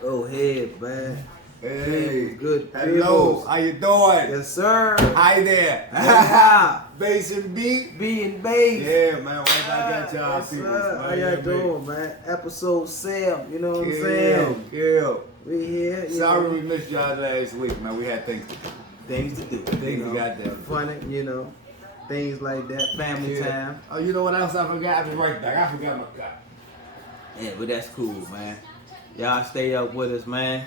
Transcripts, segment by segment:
Oh, hey, man. Hey, good. hello, Peoples. how you doing? Yes, sir. Hi there. Yeah. Base and beat. B&Base. Yeah, man, right back at y'all Yes, people. sir. How y'all doing, man? Episode 7, you know what I'm Yeah, saying? yeah. We here. You Sorry know, we missed y'all last week, man. We had things to do. things to do. Things you know, got there. funny, you know, things like that. Family time. Oh, you know what else I forgot? I'll be right back. I forgot my cup. Yeah, but that's cool, man. Y'all stay up with us, man.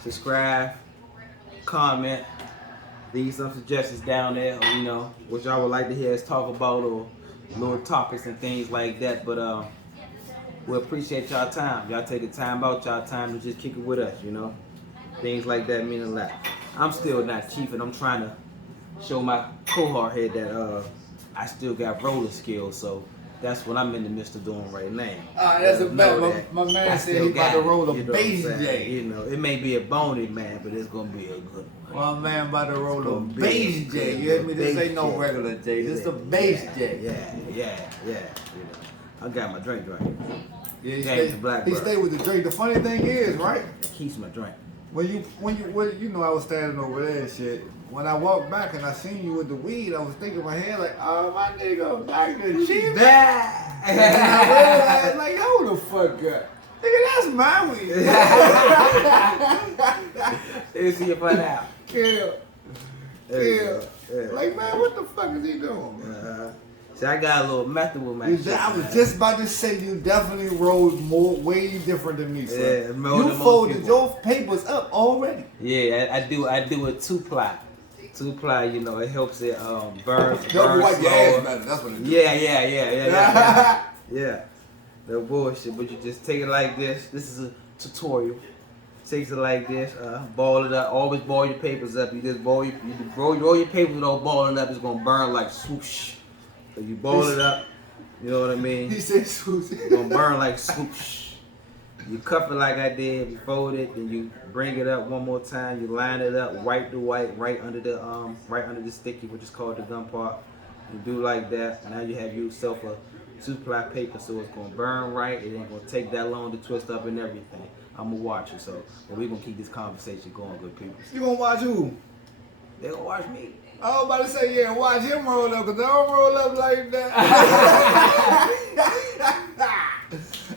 Subscribe, comment, leave some suggestions down there, or, you know, what y'all would like to hear us talk about, or little topics and things like that. But we appreciate y'all time. Y'all take the time out, y'all time to just kick it with us, you know. Things like that mean a lot. I'm still not chief, and I'm trying to show my cohort here that I still got roller skills, so that's what I'm in the midst of doing right now. That's a bet. My man said he about to roll a bass J. You know, it may be a bony man, but it's gonna be a good one. My man about to roll a bass J. You hear me? This ain't no regular J. This is a bass J. Yeah. You know, I got my drink. Yeah, he stay with the drink. The funny thing is, right? Keeps my drink. When you know I was standing over there and shit. When I walked back and I seen you with the weed, I was thinking in my head like, oh my nigga, back to cheap. And I realized like, hold the fuck up. Nigga, that's my weed. Let's see if I out. Yeah. Like, man, what the fuck is he doing? See, I got a little method with my shit. I was just about to say you definitely rolled way different than me, son. Yeah, you folded your papers up already. Yeah, I do a 2-ply. 2-ply, you know, it helps it burn Help you wipe your ass better, that's what it do. Yeah. No bullshit, but you just take it like this. This is a tutorial. Takes it like this, ball it up. Always ball your papers up. You just roll your papers without balling up. It's gonna burn like swoosh. So you ball it up. You know what I mean? He said swoosh. It's gonna burn like swoosh. You cuff it like I did. You fold it, then you bring it up one more time. You line it up, wipe the white right under the sticky, which is called the gun part. You do like that. Now you have yourself a 2-ply paper, so it's gonna burn right. It ain't gonna take that long to twist up and everything. I'm gonna watch it, so but we're gonna keep this conversation going, good people. You gonna watch who? They gonna watch me. I was about to say, yeah, watch him roll up, because I don't roll up like that.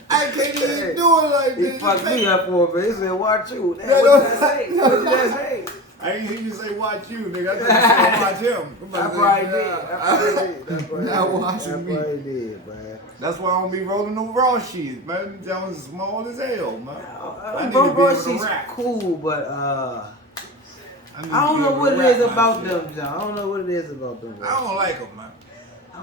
I can't even do it like this. He fucked me up for a minute. He said, watch you. What did that say? I didn't hear you say watch you, nigga. I thought you said watch him. I probably did. Not watching me. I probably did, man. That's why I don't be rolling no raw sheets, man. That was small as hell, man. Raw sheets cool, but I don't know what it is about them, John. I don't know what it is about them. I don't like them, man. I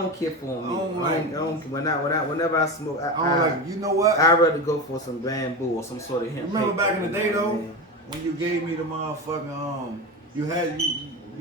don't care for them. I don't Whenever I smoke, I don't like. You know what? I'd rather go for some bamboo or some sort of hemp. Remember back in the day though, when you gave me the motherfucking you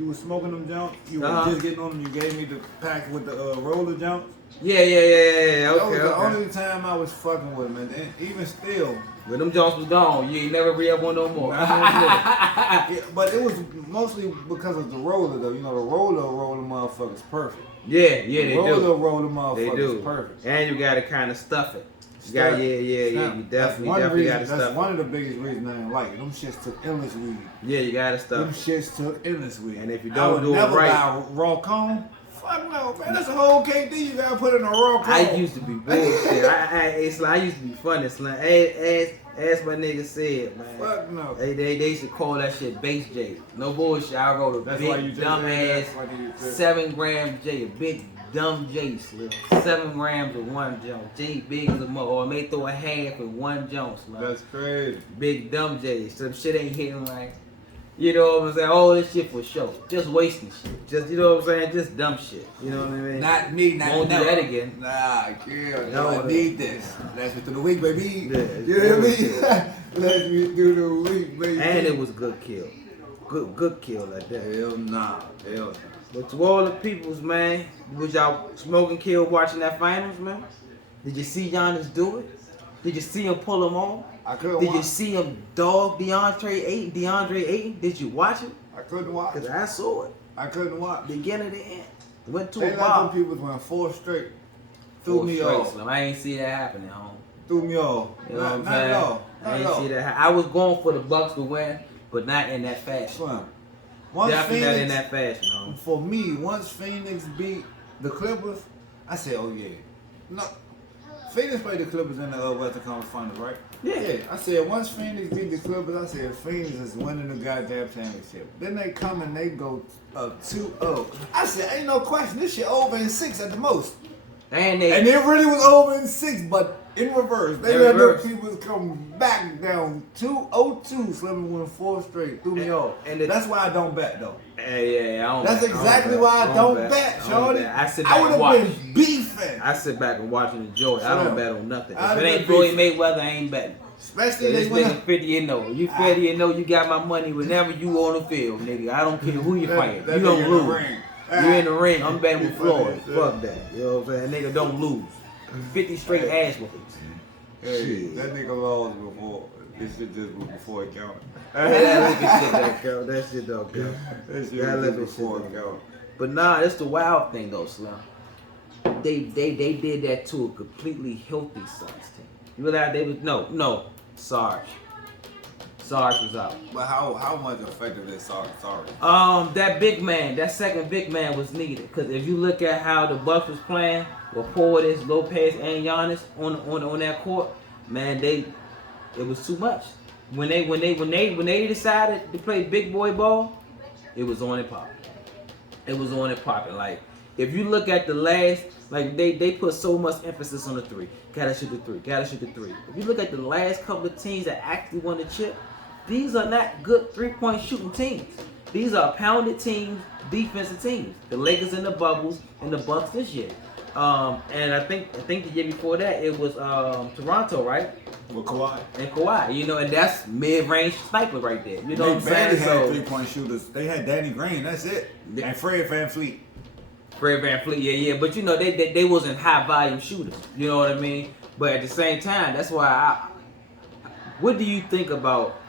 was smoking them jumps. You were just getting on them. You gave me the pack with the roller jumps. Yeah. Okay. That was the only time I was fucking with them, and even still. When them jumps was gone, you ain't never re-up one no more. Yeah, but it was mostly because of the roller though. You know, the roller motherfuckers perfect. Yeah, they do. Roller motherfuckers They do. Perfect. And you gotta kind of stuff it. You definitely gotta stuff it. That's one of the biggest reasons I didn't like it. Them shits took endless weed. Yeah, you gotta stuff Them shits took endless weed. And if you don't do it right, buy raw cone. Fuck no, man. That's a whole KD you gotta put in a raw cone. I used to be bullshit. I used to be funny, Slim. As my nigga said, man. Fuck no. They used to call that shit base J. No bullshit. I wrote a big dumb ass 7-gram J, a big dumb J, Slim. 7 grams of one jump. J big as a mother, or I may throw a half in one jump, Slim. That's crazy. Big dumb J. Some shit ain't hitting right. You know what I'm saying? All this shit for show. Just wasting shit. Just, you know what I'm saying? Just dumb shit. You know what I mean? Not me, not Won't do that again. Nah, girl. No, I need this. Last me through the week, baby. Yeah, you hear me? Last me through the week, baby. And it was a good kill. Good kill like that. Hell nah. But to all the peoples, man, was y'all smoking kill watching that finals, man? Did you see Giannis do it? Did you see him pull him on? I couldn't Did watch. you see him dog DeAndre Ayton? Did you watch it? I couldn't watch. Because I saw it. I couldn't watch. Beginning to end. Went to they a bar. bar. Them people went 4 straight. Threw me off. I ain't see that happening, home. threw me off. You know what I'm Not saying? at all. I Not at ain't all. see that. I was going for the Bucks to win, but not in that fashion. Slim. Once Definitely not in Phoenix, that fashion. No. for me, once Phoenix beat the Clippers, I said, oh yeah. No, Phoenix played the Clippers in the Western Conference Finals, right? Yeah. I said, once Phoenix beat the Clippers, I said, Phoenix is winning the goddamn championship. Then they come and they go 2-0. I said, ain't no question, this shit over in 6 at the most. And And it really was over in 6, but in reverse. They let those people come back down 2-0-2, Slim win 4 straight. Threw me off. And that's why I don't bet, though. Yeah, I don't That's bet. exactly why I don't bet, shorty. I would have been beefing. I sit back and watch and enjoy. I don't bet on nothing. If it ain't been Floyd Mayweather, I ain't betting. Especially this nigga 50-0. You 50-0, you got my money whenever you on the field, nigga. I don't care who you fighting. You don't lose. You in the ring, I'm betting with Floyd. Fuck that. You know what I'm saying? Nigga don't lose. 50 straight ass whoopings. Hey, that nigga lost before. This shit just was before it counted. That shit don't count. That shit was before it counted. But nah, that's the wild thing though, Slim. They did that to a completely healthy Suns team. You realize they was no Sarge. Sarge was out. But how much effective is Sarge? That big man, that second big man was needed. Because if you look at how the Bucks was playing with Portis, Lopez, and Giannis on that court, man, it was too much. When they decided to play big boy ball, it was on and popping. It was on and popping. Like if you look at the last, like they put so much emphasis on the three. Gotta shoot the three. Gotta shoot the three. If you look at the last couple of teams that actually won the chip, these are not good 3-point shooting teams. These are pounded teams, defensive teams. The Lakers in the bubbles and the Bucks this year. And I think the year before that it was Toronto, right? With Kawhi. And Kawhi, you know, and that's mid-range sniper right there. You know what I'm saying? They had 3-point shooters. They had Danny Green, that's it. And Fred VanVleet. Yeah. But you know, they wasn't high volume shooters. You know what I mean? But at the same time, that's why what do you think about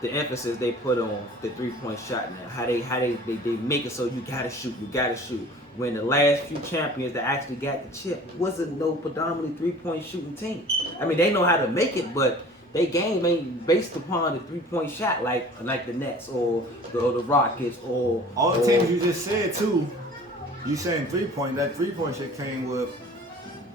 the emphasis they put on the 3-point shot now? How they make it so you gotta shoot. When the last few champions that actually got the chip wasn't no predominantly 3-point shooting team. I mean, they know how to make it, but they game ain't based upon the 3-point shot like the Nets or the Rockets or all the teams you just said too. You saying 3-point? That 3-point shit came with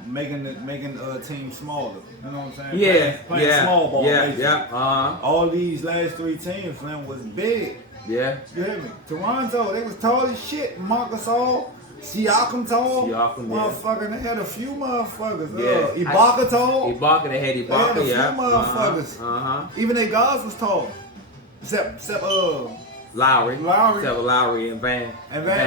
making a team smaller. You know what I'm saying? Playing small ball. All these last 3 teams, man, was big. Yeah. You hear me? Toronto, they was tall as shit. Marcus All, Siakam tall. Motherfucker, they had a few motherfuckers. Ibaka tall. They had They had a few motherfuckers. Even their guards was tall. Except Lowry. Except Lowry and Van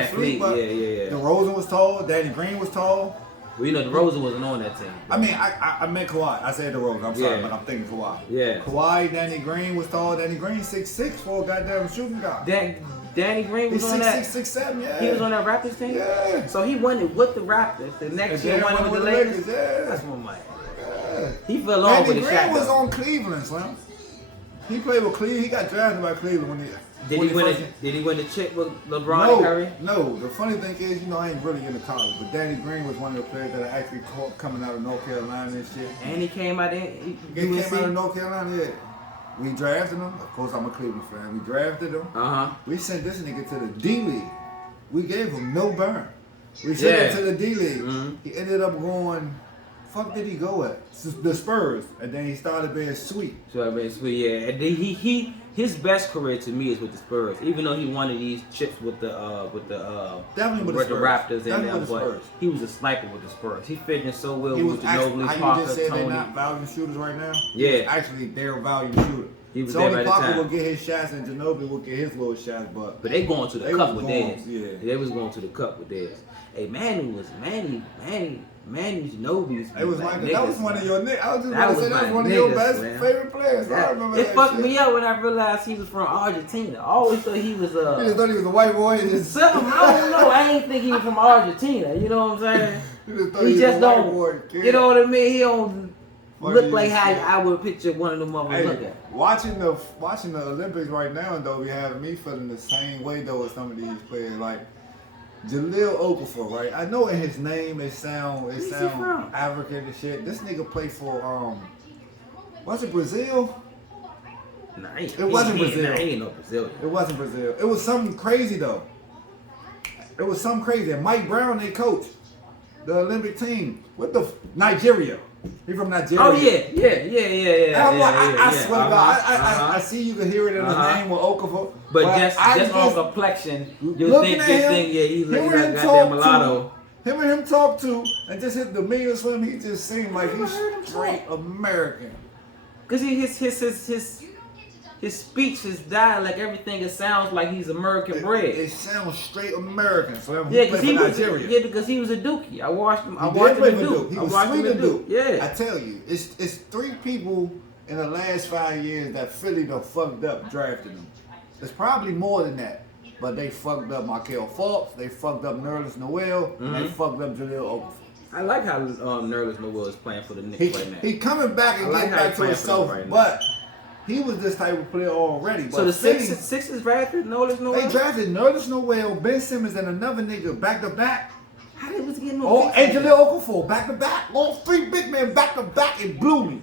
Fleet. Yeah. DeRozan was tall. Danny Green was tall. Well, you know, DeRozan wasn't on that team. I mean, I meant Kawhi. I said DeRozan. I'm sorry, but I'm thinking Kawhi. Yeah. Kawhi, Danny Green was tall. Danny Green 6'6" for a goddamn shooting guy. Danny Green was on that. 6'7", yeah. He was on that Raptors team? Yeah. So he won it with the Raptors. The next year won with the Lakers? Yeah. That's one man. Yeah. He fell off with the shot. Danny Green was on Cleveland, Slim. He played with Cleveland. He got drafted by Cleveland when he... Did he win the chip with LeBron and Curry? No. The funny thing is, you know, I ain't really into college, but Danny Green was one of the players that I actually caught coming out of North Carolina and shit. And he came out there. He came out of North Carolina, yeah. We drafted him. Of course, I'm a Cleveland fan. We drafted him. We sent this nigga to the D League. We gave him no burn. We sent him to the D League. He ended up going. Fuck did he go at? The Spurs, and then he started being sweet. Yeah. And then his best career to me is with the Spurs. Even though he won these chips with the Raptors and them, but he was a sniper with the Spurs. He fit in so well with Ginobili, Parker, how you just said Tony. they're not value shooters right now? Yeah. Actually, they're a value shooter. He was there by the Parker time. will get his shots and Ginobili will get his little shots, but they going to the cup with theirs. Yeah. They was going to the cup with theirs. Hey, Manny Ginobili's. It was like that was one of your niggas. I was just that going to say that was one of your best favorite players. I remember that. It fucked me up when I realized he was from Argentina. I always thought he was You just thought he was a white boy. Something, I don't know. I ain't think he was from Argentina. You know what I'm saying? He just don't. You know what I mean? He don't look like how I would picture one of them motherfuckers look at. Watching the Olympics right now, though, be having me feeling the same way though with some of these players. Like Jahlil Okafor, right? I know in his name it sound African and shit. This nigga play for Was it Brazil? Nah, It wasn't Brazil. He ain't no Brazilian. It wasn't Brazil. It was something crazy though. It was something crazy. And Mike Brown, they coach the Olympic team. What the Nigeria? He from Nigeria. Oh yeah. I swear to God, I see you can hear it in the name with Okafor. But just on complexion, you think he's like a goddamn mulatto. Him and him talk to, and just hit the million swim. He just seemed like he's straight American. Cause his speech, his dialect, everything, it sounds like he's American bred. It sounds straight American. So yeah, because he was a Dookie. I watched him. I watched him a Duke. He was sweet a Duke. Yeah. I tell you, it's 3 people in the last 5 years that Philly done fucked up drafting them. There's probably more than that. But they fucked up Markel Fultz, they fucked up Nerlens Noel, and they fucked up Jahlil Okafor. I like how Nerlens Noel is playing for the Knicks right now. He coming back and getting back to himself, but he was this type of player already. But so the Sixers drafted Nerlens Noel? They drafted Nerlens Noel, Ben Simmons, and another nigga back to back. How they was getting no and Jahlil Okafor back to back. All 3 big men back to back. It blew me.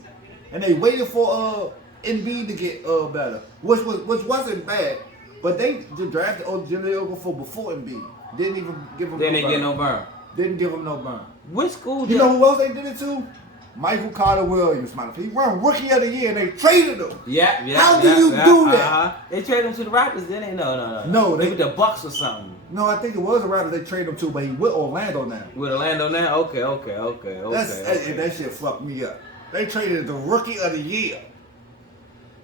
And they waited for Embiid to get better, which wasn't bad. But they drafted Jahlil Okafor before Embiid. Didn't even give him no burn. Didn't give him no burn. Which school? You know who else they did it to? Michael Carter Williams. He won Rookie of the Year and they traded him. Yeah. How do you do that? They traded him to the Raptors, didn't they? No. No, they with the Bucks or something. No, I think it was the Raptors they traded him to, but he with Orlando now. With Orlando now? Okay. That shit fucked me up. They traded the Rookie of the Year.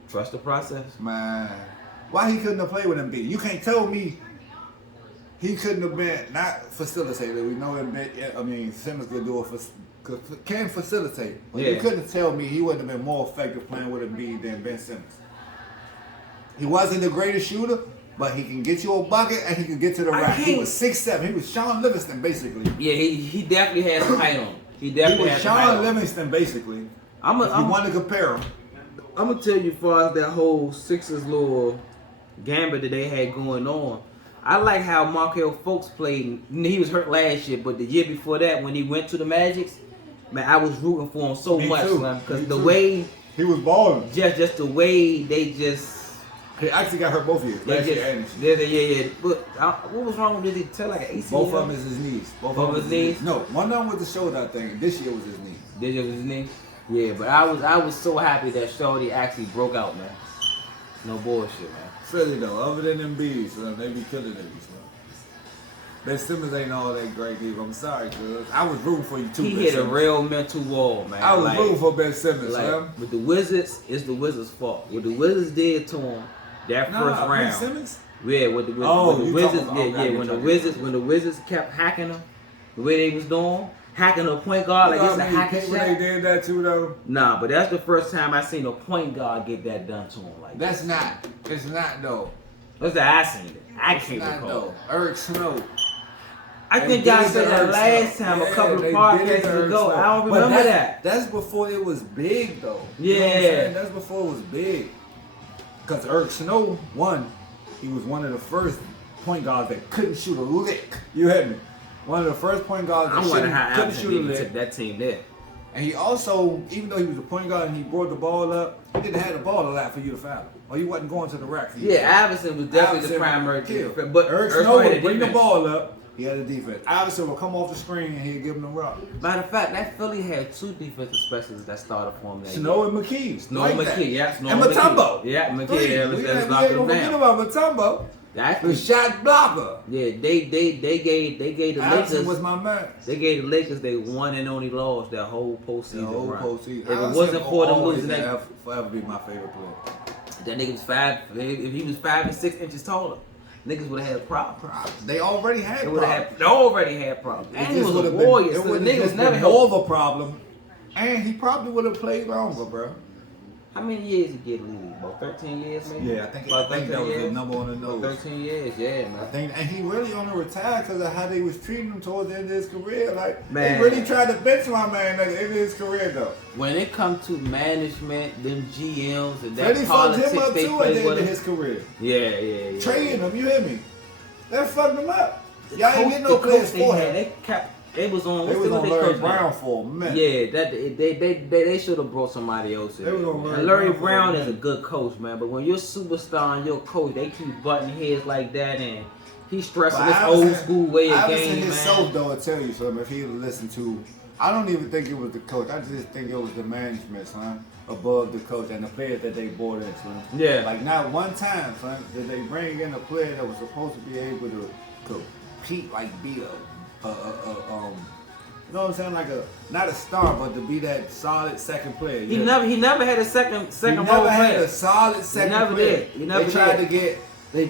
Trust the process. Man. Why he couldn't have played with Embiid? You can't tell me he couldn't have been, not facilitated. We know Simmons can facilitate. But you couldn't tell me he wouldn't have been more effective playing with Embiid than Ben Simmons. He wasn't the greatest shooter, but he can get you a bucket and he can get to the rack. He was 6'7". He was Sean Livingston, basically. Yeah, he definitely had some height on him. He was Sean Livingston, basically. If you want to compare him. I'm going to tell you as far as that whole Sixers little gambit that they had going on. I like how Markel Fultz played. He was hurt last year, but the year before that, when he went to the Magics, man, I was rooting for him so much, man, because the way he was balling, just the way they just. He actually got hurt both years. Yeah. But what was wrong with his? He tell like an ACL. Both of them is his knees. Both of his knees. No, one of them was the shoulder, I think. This year was his knee. This year was his knee. Yeah, but I was so happy that Shorty actually broke out, man. No bullshit, man. Philly though, other than them bees, they be killing it. Ben Simmons ain't all that great either. I'm sorry, cuz. I was rooting for you too. He hit a real mental wall, man. I was rooting for Ben Simmons, man. With the Wizards, it's the Wizards' fault. What the Wizards did to him first round. Ben Simmons? Yeah, with the Wizards, when the Wizards kept hacking him, the way they was doing. Hacking a point guard like it's a hacking shot. They did that too though. Nah, but that's the first time I seen a point guard get that done to him like that. It's not though. That's the I seen it. I can't recall. Though. Eric Snow. I think y'all said that last time, a couple of podcasts ago. I don't remember that. That's before it was big though. Yeah. You know what I'm saying? That's before it was big. Because Eric Snow he was one of the first point guards that couldn't shoot a lick. You heard me? One of the first point guards that couldn't shoot a lick. Took that team there. And he also, even though he was a point guard and he brought the ball up, he didn't have the ball a lot for you to foul. Or he wasn't going to the rack for you. Yeah, Iverson was definitely the primary kill. But Eric Snow would bring the ball up. He had a defense. Iverson would come off the screen and he'd give him the rock. Matter of fact, that Philly had 2 defensive specialists that started for him. Snow and McKee. Snow and McKee, yeah. And Mutombo. Yeah, McKee. We ain't gonna forget about Mutombo. The shot blocker. Yeah, they gave the Lakers. Was my man. They gave the Lakers their one and only loss that whole postseason run. Postseason. If it wasn't for them losing, that forever be my favorite player. That nigga was 5. If he was 5 and 6 inches taller, niggas would have had problems. They already had problems. They already had problems. And he was a warrior, so the niggas never had more of a problem. And he probably would have played longer, bro. How many years he get in the league? About 13 years, maybe? Yeah, I think that was the number on the nose. 13 years, yeah, man. And he really only retired because of how they was treating him towards the end of his career. Like, man, they really tried to bench my man at the end of his career, though. When it comes to management, them GMs, and that really politics fucked him up they too play at the end with of his career. Yeah. Trading him, you hear me? That fucked him up. Y'all ain't getting no players for him. They kept They was on. They What's was on the Larry coach Brown name? for a minute. Yeah, that they should have brought somebody else in. They was on And Larry Brown for Brown a is a minute. good coach, man. But when you're a superstar and you're a coach, they keep butting heads like that, and he's stressing this old school way of game, himself man. though will tell you something. If he listened to, I don't even think it was the coach. I just think it was the management, son, above the coach and the players that they brought in, son. Yeah. Like not one time, son, did they bring in a player that was supposed to be able to compete, like be you know what I'm saying, like not a star, but to be that solid second player. He never had a second He role never had player. a solid second never player. did. He never they tried did. to get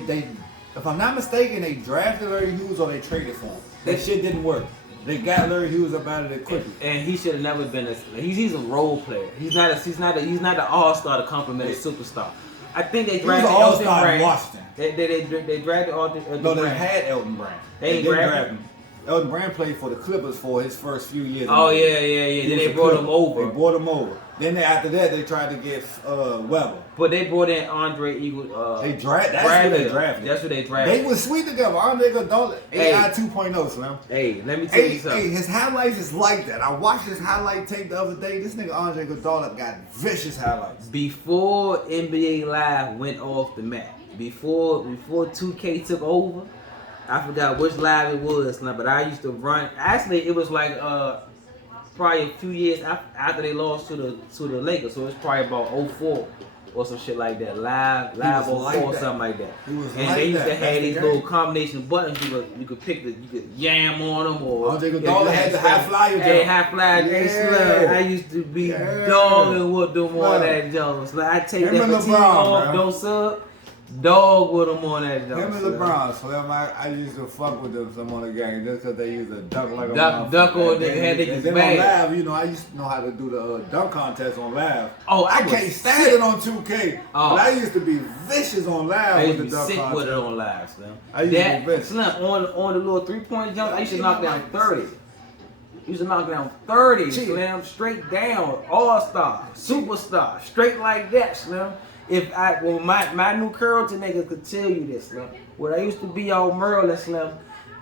they. If I'm not mistaken, they drafted Larry Hughes or they traded for him. That shit didn't work. They got Larry Hughes up out of there quickly. And he should have never been he's a role player. He's not an all-star to complement a superstar. I think they He was drafted an Elton all-star in Brand. Washington. They drafted Elton No, they Brand. had Elton Brand. They ain't didn't drafted draft him. Elton Brand played for the Clippers for his first few years. Oh in the yeah. league. He Then was they a brought Clipper. him over. They brought him over. Then after that, they tried to get Weber. But they brought in Andre Eagle. That's who they Bradley. drafted. That's who they drafted. They was sweet together. Andre Iguodala, Hey. AI 2.0, Slim. Hey, let me tell you something. Hey, his highlights is like that. I watched his highlight tape the other day. This nigga Andre Iguodala got vicious highlights. Before NBA Live went off the map, before 2K took over, I forgot which live it was, but I used to run. Actually, it was like probably a few years after they lost to the Lakers, so it's probably about 04 or some shit like that. Live was 04 like or that. something like that. He was And like they used that. to have That's these the little game. combination of buttons. You could pick you could yam on them or Andre Iguodala had the high flyer Hey, jump. high flyer. Hey, Yeah. Slug, I used to be Yeah. dogging with them on Slug. that Jones. Like I take Him that and fatigue LeBron, off, man. don't sub, dog with them on that Jones. Him and LeBron, Slim, I used to fuck with them some on the game just because they used to dunk like a Duck motherfucker. on nigga, had niggas And then bang. on live, you know, I used to know how to do the dunk contest on live. Oh, I was can't stand sick. it on 2K, Oh. but I used to be vicious on live I used with to the be dunk sick contest. with it on live, Slim. I used to be vicious. Slim, on the little 3-point jump, I used to knock down 30. Used to knock down 30, Chill. Slim, straight down, all-star, superstar, straight like that, Slim. My new Carrollton niggas could tell you this, Slim. When I used to be on Maryland, Slim,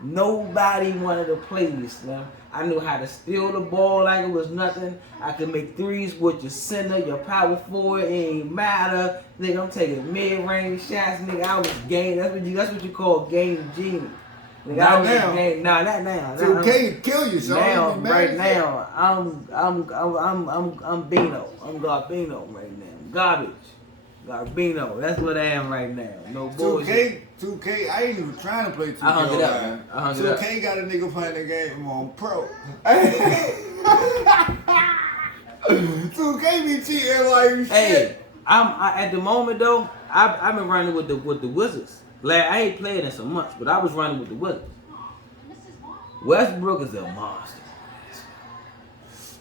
nobody wanted to play me, Slim. I knew how to steal the ball like it was nothing. I could make threes with your center, your power forward, it ain't matter. Nigga, I'm taking mid-range shots, nigga. I was game. That's what you call game genie. Nigga, Not I was now. Game, nah, not now. 2K kill you, son. Now, You be mad right as now, I'm Bino. I'm Garbino right now. Garbage. Garbino. That's what I am right now. No bullshit. 2K, I ain't even trying to play 2K. I hung it up, online. man. I hung it up. 2K got a nigga playing the game on pro. 2K be cheating like shit. Hey, I at the moment though, I've been running with the Wizards. Like I ain't playing in some months, but I was running with the Wizards. Westbrook is a monster.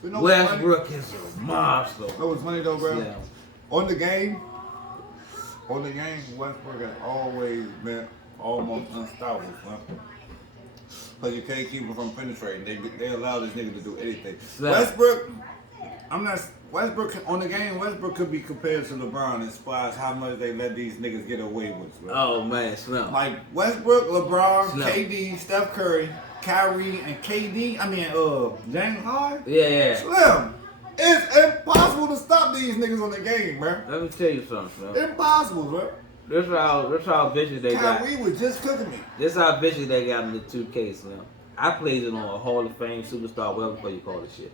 You know what's funny? Westbrook is a monster. You know what's funny though, bro? Yeah. On the game, Westbrook has always been almost unstoppable, son. Because you can't keep him from penetrating. They allow this nigga to do anything. Slim. Westbrook on the game, Westbrook could be compared to LeBron as far as how much they let these niggas get away with. Bro. Oh man, Slim. Like Westbrook, LeBron, Slim. KD, Steph Curry, Kyrie, and James Harden. Yeah. Slim, it's impossible to stop these niggas on the game, bro. Let me tell you something, Slim. Impossible, bro. This how vicious they got. Kyrie was just cooking me. This how vicious they got in the 2K, Slim. I played it on a Hall of Fame superstar, whatever you call this shit.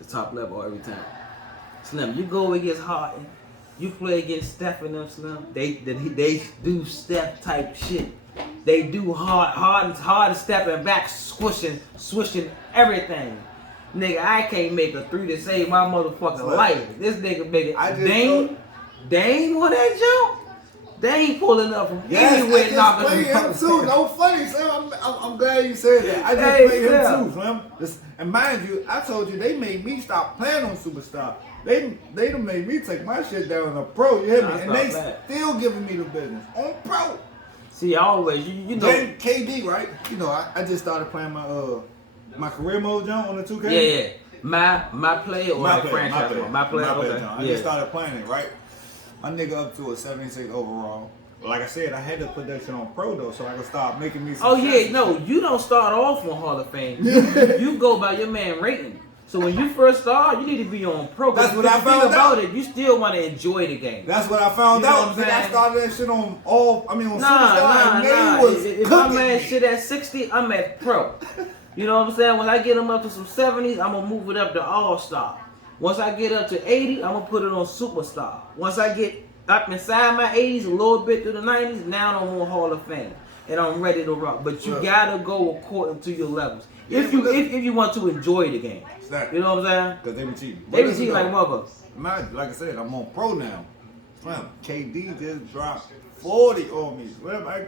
The top level every time. Slim, you go against Harden, you play against Steph and them, Slim. They do Steph type shit. They do hard stepping back, swishing everything. Nigga, I can't make a 3 to save my motherfucking life. This nigga make it. Dame on that jump? They ain't pulling up from anywhere I knocking just played him too. No funny, Slim. I'm glad you said that. I just Hey, played Slim. him too, Slim. And mind you, I told you they made me stop playing on Superstar. They done made me take my shit down on a pro. You hear me? That's And not they bad. still giving me the business on pro. See, always, you know. Then KD, right? You know, I just started playing my career mode jump on the 2K. Yeah. My player or the franchise one? My player. Okay. jump. I just started playing it, right? My nigga up to a 76 overall. like I said, I had to put that shit on pro though, so I could start making me. Oh yeah, no, you don't start off on Hall of Fame. You go by your man rating. So when you first start, you need to be on pro. That's what I found out. About it, you still want to enjoy the game. That's what I found out. Then I started that shit on all. I mean, on nah. If I'm at shit at 60, I'm at pro. You know what I'm saying? When I get them up to some 70s, I'm gonna move it up to All Star. Once I get up to 80, I'm gonna put it on Superstar. Once I get up inside my 80s, a little bit through the 90s, now I'm on Hall of Fame, and I'm ready to rock. But you gotta go according to your levels. If you want to enjoy the game. Exactly. You know what I'm saying? Because they be cheating. They be cheating like motherfuckers. Like I said, I'm on pro now. Slim, KD just dropped 40 on me. Slim, I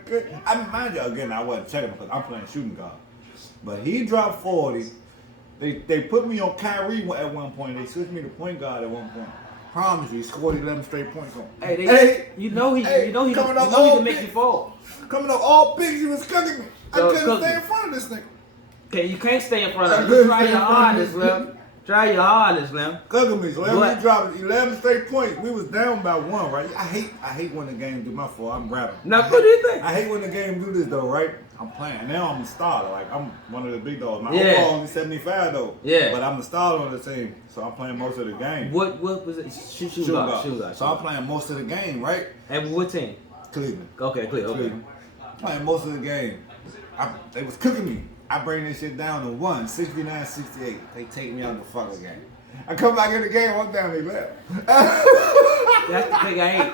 mean, mind you, again, I wasn't checking because I'm playing shooting guard. But he dropped 40. They put me on Kyrie at one point. They switched me to point guard at one point. Promise you, he scored 11 straight points on me. You know he can make you fall. Coming up all pigs, he was cooking me. I couldn't stay in front of this thing. Okay, you can't stay in front of him. Try your hardest, Slim. Try your hardest, man. Cooking me. So we dropped 11 straight points. We was down by 1, right? I hate when the game do my fault. I'm rapping. Now, what do you think? I hate when the game do this though, right? I'm playing. Now I'm a starter. Like I'm one of the big dogs. My overall only 75 though. Yeah. But I'm the starter on the team, so I'm playing most of the game. What was it? Shoot guard. So I'm playing most of the game, right? And what team? Cleveland. Okay, Cleveland. Playing most of the game. They was cooking me. I bring this shit down to 1, 69-68. They take me out the fucking game. I come back in the game, I'm down, they left. That's the thing I hate.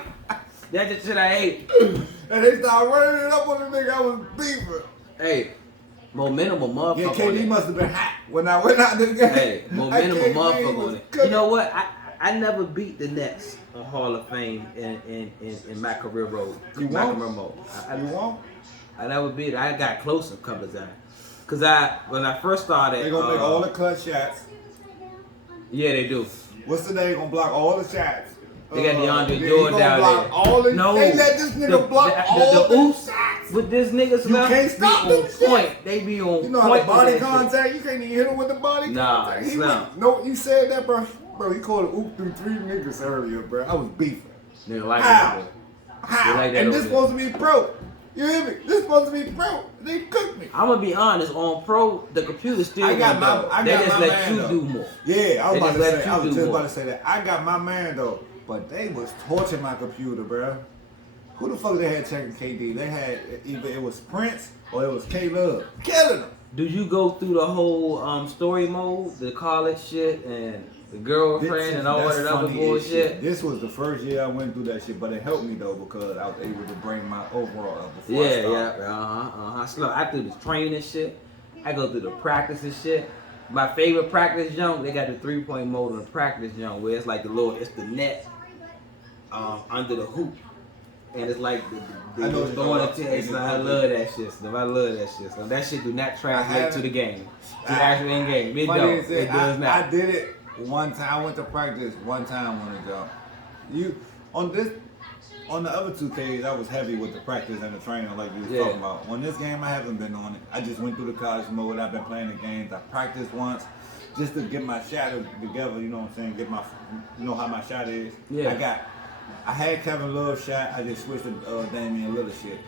That's the shit I hate. And they start running it up on the nigga. I was beefing. Hey, momentum a motherfucker. Yeah, KD must have been hot when I went out the game. Hey, momentum a motherfucker on it. You know what? I never beat the Nets on Hall of Fame in my career road. You won't? You won't? I never beat it. I got close a couple of times. Cause when I first started, they gonna make all the clutch shots. Yeah, they do. What's the day? They gonna block all the shots. They got DeAndre Jordan down there. They let this nigga block all the shots. With this nigga's you can't stop them point. They be on point. You know how the body contact? You can't even hit him with the body contact. Nah, you said that, bro. Bro, he called it oop through 3 niggas earlier, bro. I was beefing. Like How? Like and this supposed to be pro. You hear me? This supposed to be pro. They cooked me. I'm gonna be honest. On pro, the computer still. They just let you do more. Yeah, I was just about to say that. I got my man though, but they was torching my computer, bro. Who the fuck they had checking KD? They had either it was Prince or it was K-Love killing them. Do you go through the whole story mode, the college shit, and the girlfriend and all that other bullshit? This was the first year I went through that shit, but it helped me though because I was able to bring my overall up before I started. So I do the training shit. I go through the practice and shit. My favorite practice jump, they got the 3-point mode on the practice jump where it's like it's the net under the hoop. And it's like I love that shit. I love that shit. So that shit do not translate to the game. To the actual in game. It does not. I did it one time. I went to practice one time on the jump. On the other 2Ks, I was heavy with the practice and the training like you was talking about. On this game, I haven't been on it. I just went through the college mode. I've been playing the games. I practiced once just to get my shot together. You know what I'm saying? Get my, how my shot is. Yeah. I had Kevin Love shot. I just switched to Damian Lillard shit.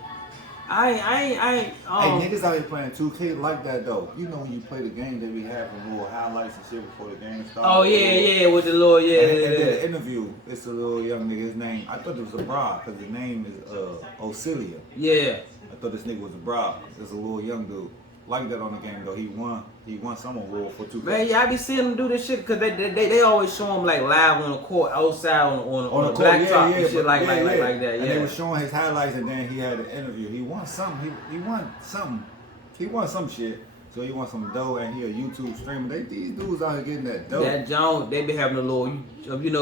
Hey, niggas out here playing 2K like that though. You know when you play the game, they be having little highlights and shit before the game starts. Oh yeah, with the little And the interview, it's a little young nigga. His name, I thought it was a broad because his name is Ocilia. Yeah. I thought this nigga was a broad. It's a little young dude. Like that on the game though. He won some award for 2K. Man, yeah, I be seeing them do this shit because they always show him like live on the court, outside on the blacktop and shit like that. Yeah. And they were showing his highlights and then he had an interview. He won something. He won something. He won some shit. So he won some dough and he a YouTube streamer. These dudes out here getting that dough. That Jones, they be having a little,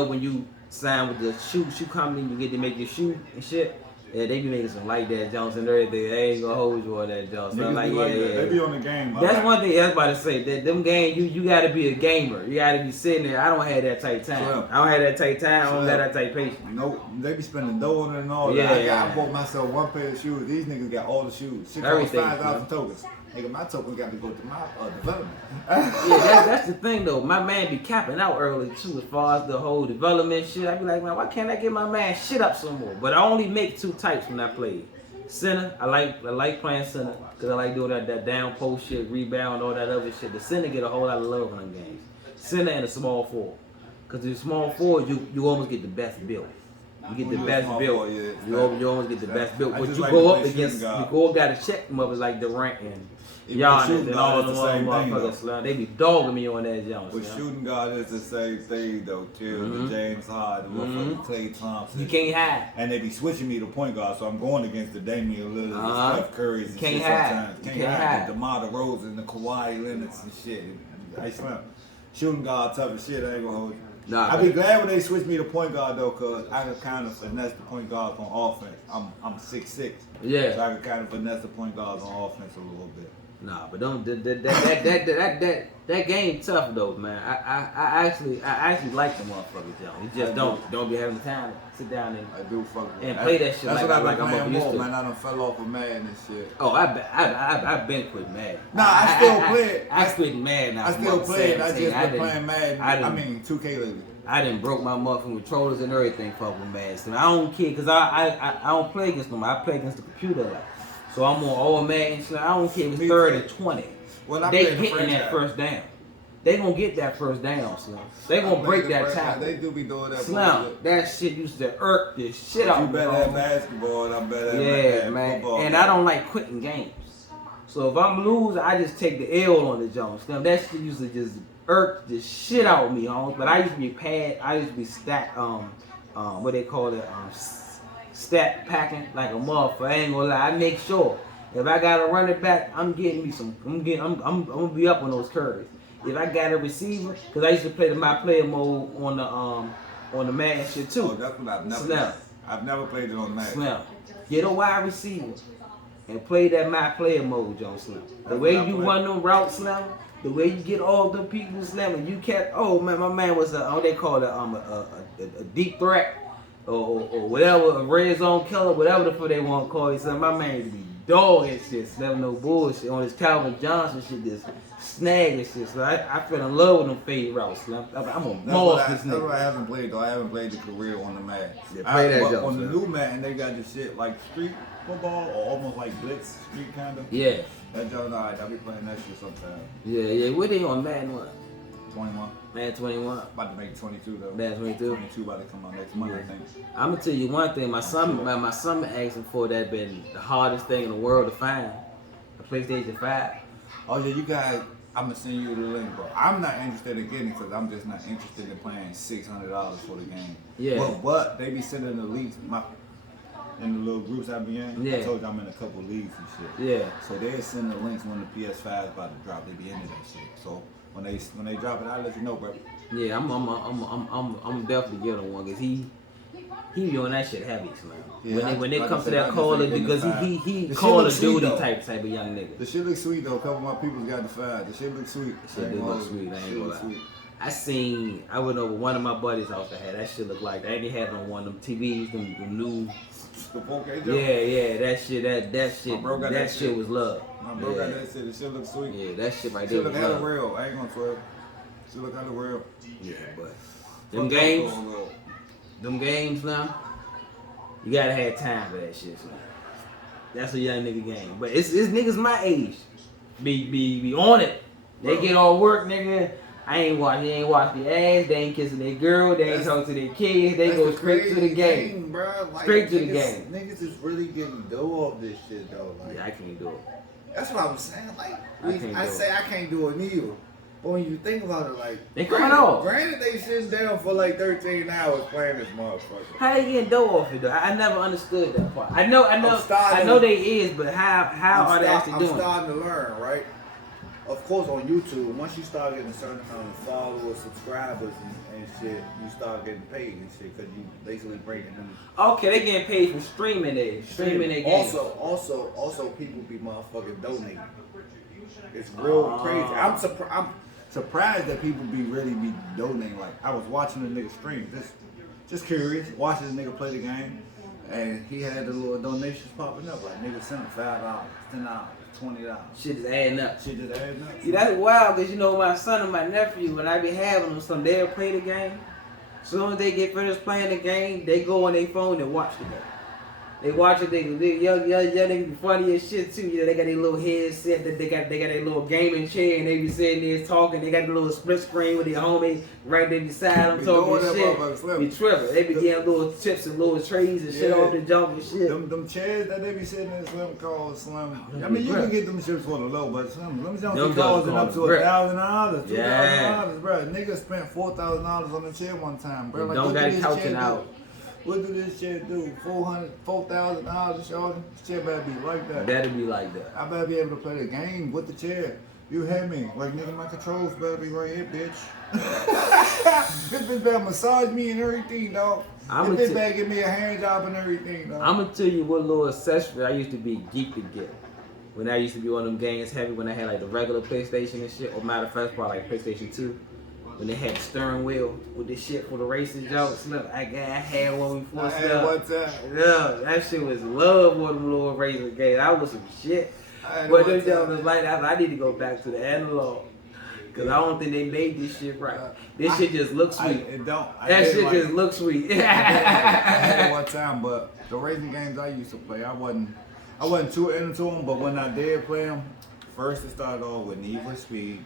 when you sign with the shoe company, you get to make your shoe and shit. Yeah, they be making some like that Jones and everything. They ain't gonna hold you on that Jones. So like, they be on the game. That's one thing I was about to say. That them games, you gotta be a gamer. You gotta be sitting there. I don't have that type time. I don't have that type time. I don't have that type patience. Nope. They be spending dough on it and all that. I bought myself one pair of shoes. These niggas got all the shoes. Shit cost 5,000 tokens. Nigga, my token got to go to my development. Yeah, that's the thing though. My man be capping out early too as far as the whole development shit. I be like, man, why can't I get my man shit up some more? But I only make 2 types when I play. Center, I like playing center because I like doing that down post shit, rebound, all that other shit. The center get a whole lot of love in them games. Center and the small forward. Because the small forward, you almost get the best build. You get the best build. You almost get the best build. But you go up against, you go got to check them up as like Durant and Giannis and all them other motherfuckers. They be dogging me on that Jones. But shooting guard is the same thing though, too. The James Harden, the motherfucking Klay Thompson. You can't hide. And they be switching me to point guard, so I'm going against the Damian Lillard, the Steph Curry's and shit sometimes. Can't hide. The DeMar DeRozan, the Kawhi Leonards and shit. I swear. Shooting guard tough as shit, I ain't gonna hold you. Nah, I'd be glad when they switch me to point guard though, cause I can kind of finesse the point guards on offense. I'm 6'6". Yeah. So I can kind of finesse the point guards on offense a little bit. Nah, but don't that game tough though, man. I actually like the motherfuckers, yo. You just don't be having the time to sit down I do fuck with and play that shit that's like I'm up used to. Man, I done fell off of Madden and shit. Oh, I've been quit Madden. Nah, I still play it. I quit Madden. I still play it. I just been playing Madden. I mean 2K lately. I done broke my motherfucking controllers and everything fucking with Madden. So I don't care because I don't play against them. I play against the computer. So I'm on all Madden. So I don't care if it's 3rd and 20. Well, they getting that first down. They gonna get that first down, Slim. They gonna break that tackle. They do be doing that. Slim, that shit used to irk the shit out of me. You better at basketball, and I'm better at man. football. And I don't like quitting games. So if I'm losing, I just take the L on the Jones. Slim, that shit used to just irk the shit out of me, homes. But I used to be stack what they call it, stat packing like a motherfucker. I ain't gonna lie. I make sure if I got a running back, I'm gonna be up on those curves. If I got a receiver, because I used to play the my player mode on the Madden shit too. Oh, that's what I've never played it on Madden. Slim, get a wide receiver and play that my player mode, Joe Slim. The way you run them routes, Slim. The way you get all the people slamming, you kept. Oh man, my man was they call it a deep threat or whatever, a red zone killer, whatever the fuck they want to call it. So my man used to be dog and shit, slamming no bullshit on his Calvin Johnson shit, just snag and shit. So I fell in love with them fade routes. I'm gonna maul this nigga. That's what I haven't played though. I haven't played the career on the Madden. Yeah, play that joke, on the new Madden, they got this shit like street football or almost like blitz street kind of. Yeah. That joke, alright. I be playing that shit sometimes. Yeah. What they on Madden what? 21. Madden 21. About to make 22 though. Madden 22. 22 about to come out next month, I think. I'm gonna tell you one thing. My son asking for that been the hardest thing in the world to find. A PlayStation 5. Oh yeah, you guys. I'm gonna send you the link, bro. I'm not interested in getting it because I'm just not interested in paying $600 for the game. Yeah. But they be sending the links. In the little groups I be in, I told you I'm in a couple leagues and shit. Yeah. So they send the links when the PS5 is about to drop. They be into that shit. So when they drop it, I'll let you know, bro. Yeah, I'm definitely getting one because he be on that shit heavy, man. Yeah, when it comes to that Call of Duty, because he Call of Duty type of young nigga. The shit looks sweet though. A couple of my people got the 5. The shit looks sweet. The shit do look sweet. I ain't gonna lie. I went over one of my buddies' house that had that shit look like they had on one of them TVs, them new. Yeah, that shit was love. My bro got that shit. The shit looks sweet. Yeah, that shit right there. Shit look hella real. I ain't gonna swear. Shit look hella real. Yeah, but them games now, you gotta have time for that shit. Man. That's a young nigga game. But it's niggas my age be on it. They get all work, nigga. They ain't wash their ass, they ain't kissing their girl, they ain't talk to their kids, they go straight to the game. Bro. Like, straight to the game. Niggas is really getting dough off this shit though. Like, yeah, I can't do it. That's what I was saying. Like I can't do it neither. But when you think about it, like they coming off. Granted, they sitting down for like 13 hours playing this motherfucker. How they getting dough off it though? I never understood that part. I know they is, but how are they actually doing? I'm starting to learn, right? Of course, on YouTube, once you start getting a certain amount of followers, subscribers, and shit, you start getting paid and shit because you basically breaking them. Okay, they getting paid for streaming their games. Also, people be motherfucking donating. It's real crazy. I'm surprised that people really be donating. Like I was watching the nigga stream, just curious, watching the nigga play the game. And he had the little donations popping up, like niggas sent him $5, $10, $20. Shit is adding up. Shit just adding up. See, that's wild, because you know, my son and my nephew, when I be having them, some they'll play the game. As soon as they get finished playing the game, they go on their phone and watch the game. They watch it, they young niggas be funny as shit too. You know, they got their little headset, that they got their little gaming chair, and they be sitting there talking. They got the little split screen with their homie right there beside them talking shit. Be tripping. They be getting little tips and little trays and shit off the jump and shit. Them chairs that they be sitting in Slim called Slim. I mean, you can get them shits for the low, but Slim, them jumps be costing up to $1,000, $2,000, bro. Niggas spent $4,000 on the chair one time, bro. Like, don't got it couching out. What do this chair do? $4,000, shorty? This chair better be like that. That'll be like that. I better be able to play the game with the chair. You hear me? Like, nigga, my controls better be right here, bitch. This bitch better massage me and everything, dog. This bitch better give me a hand job and everything, dog. I'm gonna tell you what little accessory I used to be geeked to get. When I used to be one of them games heavy, when I had like the regular PlayStation and shit, or matter of fact, probably like PlayStation 2. When they had the steering wheel with this shit for the racing jokes, look, I had one before. I had one time. Yeah, that shit was love for them little racing games. I was some shit. But them jokes was like, I need to go back to the analog. Cause I don't think they made this shit right. This shit just looks sweet. It don't. That shit just looks sweet. I had it one time, but the racing games I used to play, I wasn't too into them. But when I did play them, first it started off with Need for Speed.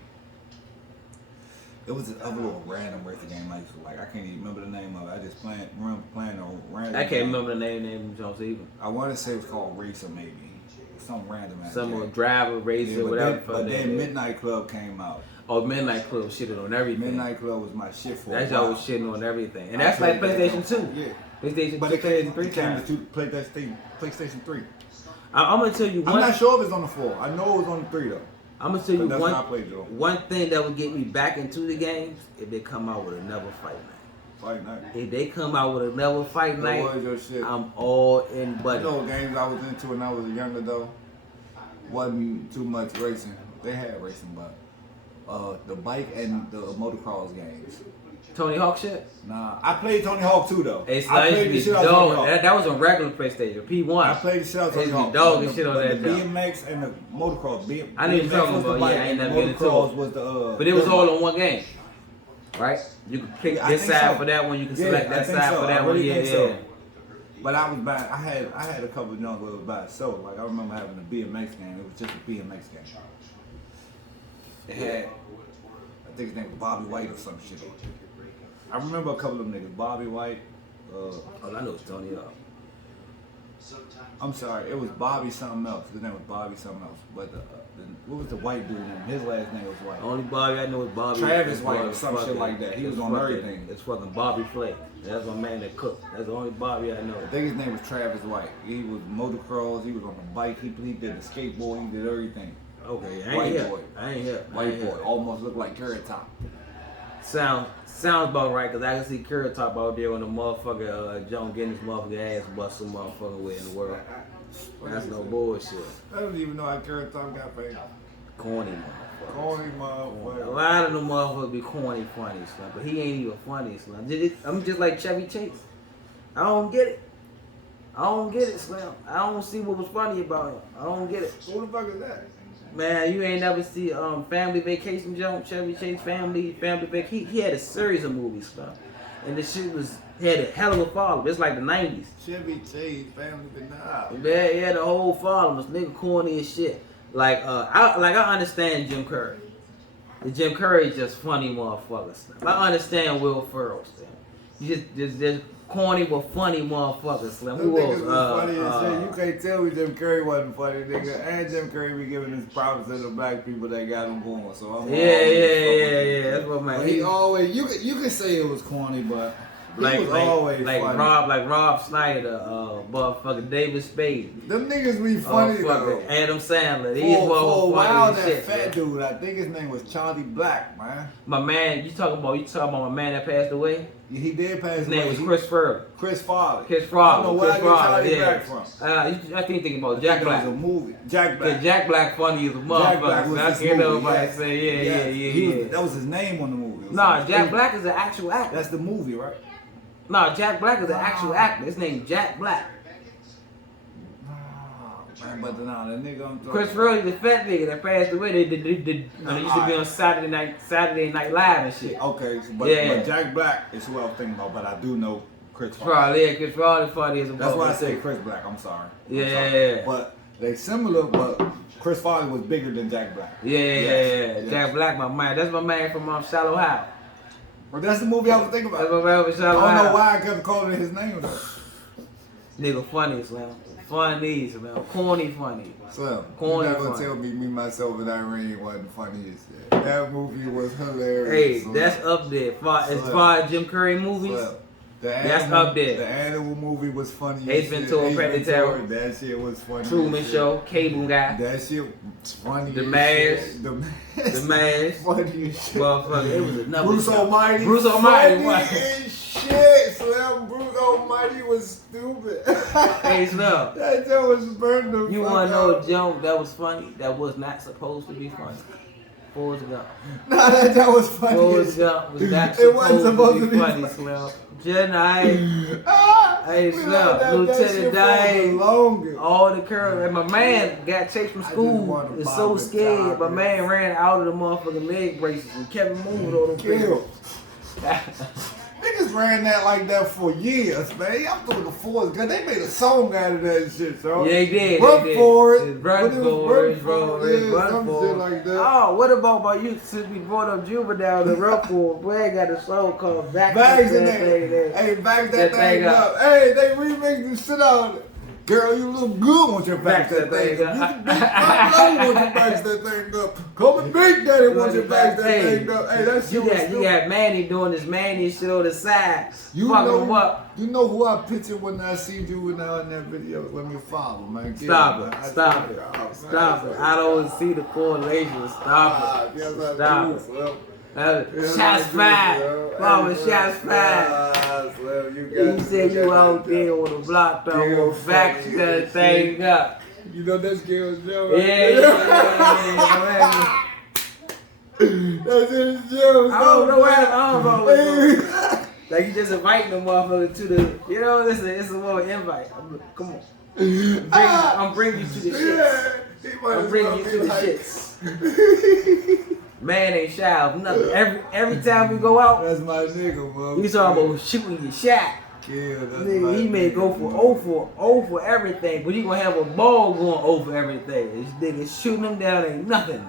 It was this other little random racing game I used to like. I can't even remember the name of it. I just remember playing a random. I can't remember the name of Jones even. I want to say it was called Racer maybe. Some random ass. Some driver, racer, whatever. But then Midnight Club came out. Oh, Midnight Club shitted on everything. Midnight Club was my shit for a while. That y'all was shitting on everything. And that's like PlayStation 2. Yeah. PlayStation 2, but it came times. to PlayStation 3. I'm going to tell you one. I'm not sure if it's on the 4. I know it was on the 3 though. I'm going to tell you one thing that would get me back into the games if they come out with another fight night. Fight night. If they come out with another fight night, I'm all in. But you know what games I was into when I was younger though? Wasn't too much racing. They had racing, but the bike and the motocross games. Tony Hawk shit? Nah, I played Tony Hawk too though. I played the shit out of Tony Hawk. That was on regular PlayStation, P1. I played the shit out of Tony Hawk. Dog and shit on that. The BMX and the motocross. I didn't talk about I ain't never been into it. Was the, but it was all in one game, right? You could pick this side for that one. You can select that side for that one. Yeah. But I was by. I had a couple of young girls by itself. Like I remember having a BMX game. It was just a BMX game. It had, I think his name was Bobby White or some shit. I remember a couple of them niggas. Bobby White. I know it's Tony Hawk. I'm sorry, it was Bobby something else. His name was Bobby something else. But what was the white dude name? His last name was White. Only Bobby I know is Bobby. Travis White or some shit like that. He was on everything. It's fucking Bobby Flake. That's my man that cooked. That's the only Bobby I know. I think his name was Travis White. He was motocross. He was on the bike. He did the skateboard. He did everything. Okay, I ain't here. White boy. Almost looked like Carrot Top. Sounds about right, cause I can see Carrot Top out there on the motherfucker John getting his motherfucking ass bust some motherfucker with in the world. That's no bullshit. I don't even know how Carrot Top got paid. Corny motherfucker. Corny motherfucker. A lot of them motherfuckers be corny funny, Slim, but he ain't even funny, Slim. I'm just like Chevy Chase. I don't get it, Slim. I don't see what was funny about him. I don't get it. Who the fuck is that? Man, you ain't never see Family Vacation jump, Chevy Chase Family Vacation. He had a series of movies, stuff, and the shit had a hell of a following. It's like the 90s. Chevy Chase Family Vacation. Yeah, the whole following was nigga corny as shit. Like I understand Jim Curry. The Jim Curry just funny motherfuckers. I understand Will Ferrell. You just corny but funny motherfuckers, Slim. Them niggas was funny as shit. You can't tell me Jim Curry wasn't funny, nigga. And Jim Curry be giving his props to the black people that got him going. So I'm yeah. That's what man. He always you can say it was corny, but he was always funny. Rob Snyder, motherfucking David Spade. Them niggas be funny though. Adam Sandler. These for a while, that shit, fat dude, I think his name was Charlie Black, man. My man, you talking about my man that passed away? He did pass away. His name was Chris Farley. Chris Farley. I don't know where I get Charlie Black from. I think thinking about Jack Black. It was a movie. Jack Black. Jack Black funny as a motherfucker. I hear nobody say, yeah. That was his name on the movie. Nah, Jack Black is an actual actor. That's the movie, right? Nah, Jack Black is an actual actor. His name's Jack Black. Man, but nah, the nigga I'm talking Chris Farley, the fat nigga that passed away, they used to be on Saturday Night Live and shit. Okay, but Jack Black is who I was thinking about, but I do know Chris Farley. Yeah, Chris Farley funny as a That's why I say Chris Black. I'm sorry. Yeah. But they similar, but Chris Farley was bigger than Jack Black. Yeah. Jack Black, my man. That's my man from Shallow Hal. But that's the movie I was thinking about. That's my man from Shallow Hal. I don't know why I kept calling his name though. Nigga funny, Slim. Funny, man. Corny funny. Slim, Corny you never funny. tell me myself, and Irene wasn't funny as shit. That movie was hilarious. Hey, Slim. that's up there. As far as Jim Curry movies, Slim. That's up there. The Animal movie was funny. Ace Ventura, Pet Terror. That shit was funny. Truman Show, Cable Guy. That shit was funny. The Mask. The Mask. Funny as shit. Motherfucker, it was another Bruce show. Almighty. Bruce Almighty. Funny as shit, Slim. Bruce Almighty was stupid. Hey, Slim. That joke was burned the You fuck wanna know out. a joke that was funny that was not supposed to be funny? Forrest Gump. Nah, that joke was funny. Forrest Gump was not It wasn't supposed to be funny, Slim. Jen, hey, Slim, Lieutenant Diane, all the curve. And my man got chased from school. Is so scared. My man ran out of the motherfucking leg braces and kept moving on them Kill. Niggas ran that like that for years, man. I'm talking the Forrest Gump. They made a song out of that shit, so. Yeah, they did. Run for it. Run for it. Run for shit it. like that. Oh, what about you? Since we brought up Juvenile, the Run for It, boy, got a song called Back Bags in That there. Thing. Hey, back that thing up. Hey, they remixed the shit out of it. Girl, you look good once you back that thing up. You can be low once you back that thing up. Call me Big Daddy once you back that thing up. Hey, that shit was stupid. You got Manny doing this Manny shit on the side. You fucking him up. You know who I pictured when I see Juvenile in that video? Let me follow, man. Stop it. I don't see the correlation. Stop it. Stop it. Shots fired. Mama, shots fired. You said you out there on the block, though. Back that thing up. You know that's Gail's joke. Yeah. That's his joke. I don't know. Like you just inviting the motherfucker to the, you know, it's a little invite. Come on. I'm bringing you to the shits. I'm bringing you to the shits. Man ain't shy of nothing. Every time we go out, that's my nigga, bro. He's talking about shooting your shot. Yeah, that's nigga, he may go for 0 for everything, but he gonna have a ball going 0 for everything. This nigga shooting him down ain't nothing.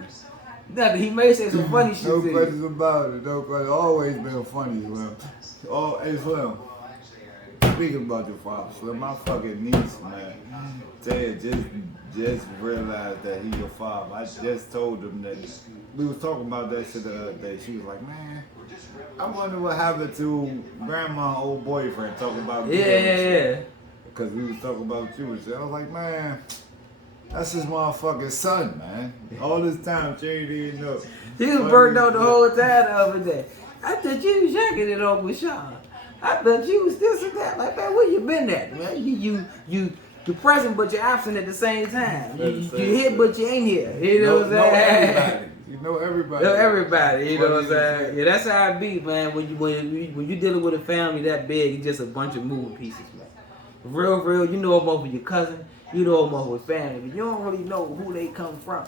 Nothing. He may say some funny shit. No questions about it. No questions. Always been funny, Slim. Oh, hey, Slim. Speaking about your father, Slim, my fucking niece, man. Ted just realized that he your father. I just told him that we was talking about that shit the other day. She was like, man, I wonder what happened to grandma's old boyfriend talking about me. Yeah. Because we was talking about you and shit. I was like, man, that's his motherfucking son, man. All this time, she ain't even know. He was burnt out the whole time the other day. I thought you was jacking it off with Sean. I thought you was this and that. Like, man, where you been at, man? You present, but you're absent at the same time. You here, but you ain't here. You know what I'm saying? You know everybody. You know what I'm saying? Yeah, that's how it be, man. When you dealing with a family that big, it's just a bunch of moving pieces, man. Real, you know them over your cousin, you know them over family, but you don't really know who they come from.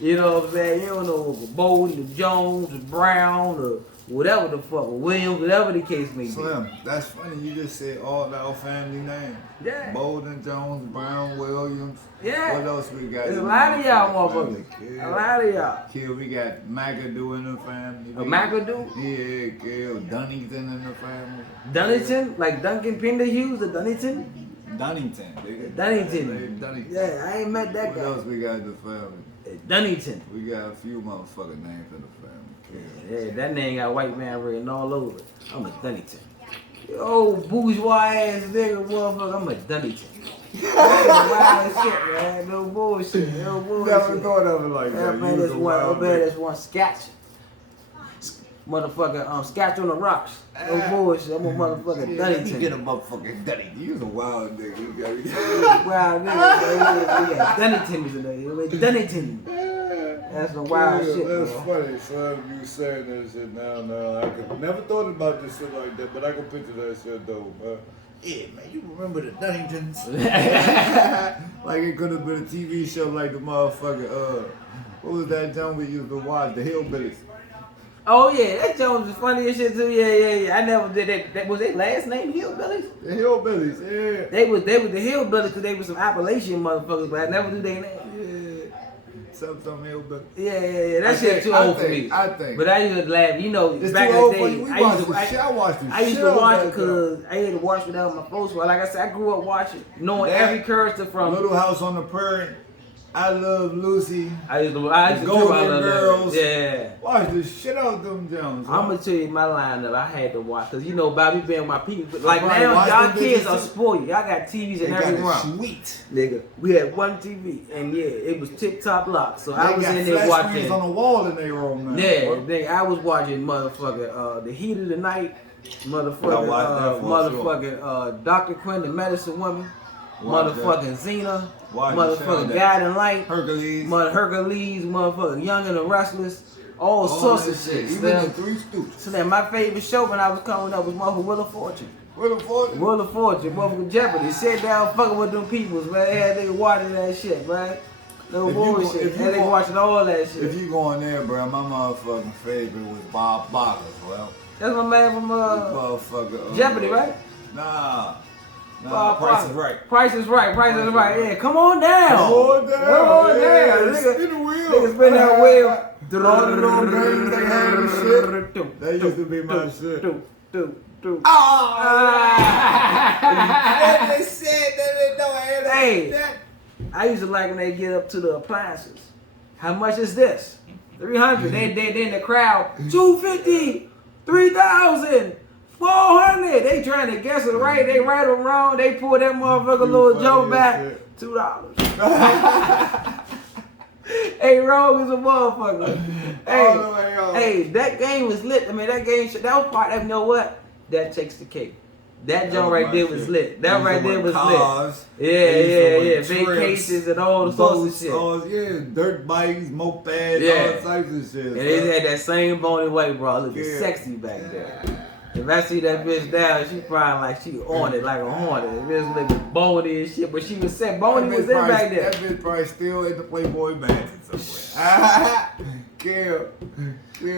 You know what I'm saying? You don't know the Bowden, the Jones, the Brown, or whatever the fuck, or Williams, whatever the case may be. Slim, that's funny. You just said all our family names. Yeah. Bowden, Jones, Brown, Williams. Yeah. What else we got? There's a lot of y'all motherfuckers. A lot of y'all. Kill, we got McAdoo in the family. McAdoo? Yeah, Kill. Dunnington in the family. Dunnington? Like Duncan Pinder Hughes, the Dunnington? Dunnington, nigga. Dunnington. Yeah, I ain't met that guy. What else we got in the family? Dunnington. We got a few motherfucking names in the family. Yeah, that name got white man written all over it. I'm a Dunnington. Yo, bourgeois ass nigga, motherfucker, I'm a Dunnington. Wild shit, man. No bullshit. Never thought of it like that. Man, that's one sketch. Motherfucker, sketch on the rocks. No bullshit. I'm a motherfucker Dunnington. You get a motherfucking Dunnington. You was a wild nigga. You wild nigga. Yeah, Dunnington is a nigga. Dunnington. That's some wild shit, that's bro. funny, son. You saying that shit now. I could never thought about this shit like that, but I can picture that shit though, man. Yeah, man, you remember the Dunningtons? Like it could have been a TV show like the motherfucker, what was that John we used to watch? The Hillbillies. Oh yeah, that Jones was funny as shit too. Yeah. I never did that. That was their last name, Hillbillies. The Hillbillies, yeah. They was the Hillbillies because they was some Appalachian motherfuckers, but I never knew their name. Yeah. Some Hillbillies. Yeah. That shit too old for me. I think. But I used to laugh. You know, It's back too in old the for day, you. We I watched used the shit. I watched the I used shit to on watch that it because I had to watch without my folks. Well, like I said, I grew up watching, knowing That- every character from. Little House on the Prairie. I Love Lucy. I used to Golden I love Girls. that. Yeah. Watch the shit out them Jones. I'm gonna tell you my lineup. I had to watch because you know Bobby being my people. Like probably now, watched y'all them kids bitches are too. spoiled. Y'all got TVs in every room. Sweet. Nigga, we had one TV and yeah, it was tip-top lock. So I They was got in there flat screens watching. on the wall in their room now. Yeah, boy. nigga, I was watching motherfucker The Heat of the Night, I motherfucker watched that for motherfucking Dr. Quinn, the medicine woman, Watched that. motherfucking Xena, Watched the shit motherfucking on that. Guiding Light, Hercules. Hercules, motherfucking Young and the Restless, all sorts of shit. Even Still. the Three Stooges. So then my favorite show when I was coming up was motherfucking Wheel of Fortune. Where the fuck? Wheel of Fortune, motherfucking Jeopardy. Sit down fucking with them peoples, man. They had niggas watching that shit, man. No If you go- bullshit. if you Had niggas go- watching all that shit. If you go in there, bro, my motherfucking favorite was Bob Barker. Well, That's my man from motherfucker. Jeopardy, right? Nah. Bob Price Barker. is Right. Price is right. Price is right. Yeah, come on down. Come on down. Come on Yeah, down. Nigga, spin the wheel. nigga spin that wheel. All the little games they had and shit. That used to be my shit. Ah! They said that they don't have Hey. that. I used to like when they get up to the appliances. How much is this? 300. They in the crowd. 250. 3,000. 400. They trying to guess it right. They right or wrong. They pull that motherfucker little joke back. $2. Hey, wrong as a motherfucker. All the way on. Hey, that game was lit. I mean, that game, that was part of, you know what? That takes the cake. That joint right there was lit. That right there was cars, lit. Yeah. trips, Vacations and all the sorts of shit. Yeah, dirt bikes, mopeds, Yeah. all types of shit. And they had that same bony white bra looking Yeah. sexy back there. If I see that bitch down, she crying like she on it like a hornet. That bitch looking bony and shit, but she was set. Bony was in back there. That bitch probably still at the Playboy Mansion somewhere. Kill.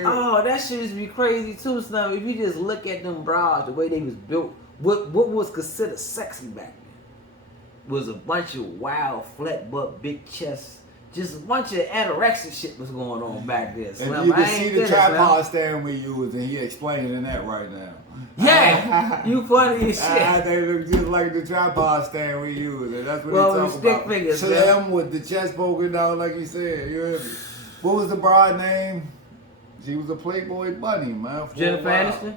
Oh, that shit used to be crazy too, Snuff. If you just look at them bras, the way they was built, what was considered sexy back then was a bunch of wild, flat butt, big chests. Just a bunch of anorexic shit was going on back there. And Slim. you I can ain't see the good at tripod stand we use, and he explaining that right now. Yeah, you funny as shit. They look just like the tripod stand we use, and that's what Well, they with talk stick about. figures, Slim with the chest poking down, like you said. You heard me? What was the bride name? She was a Playboy bunny, man. for a Jennifer while. Aniston?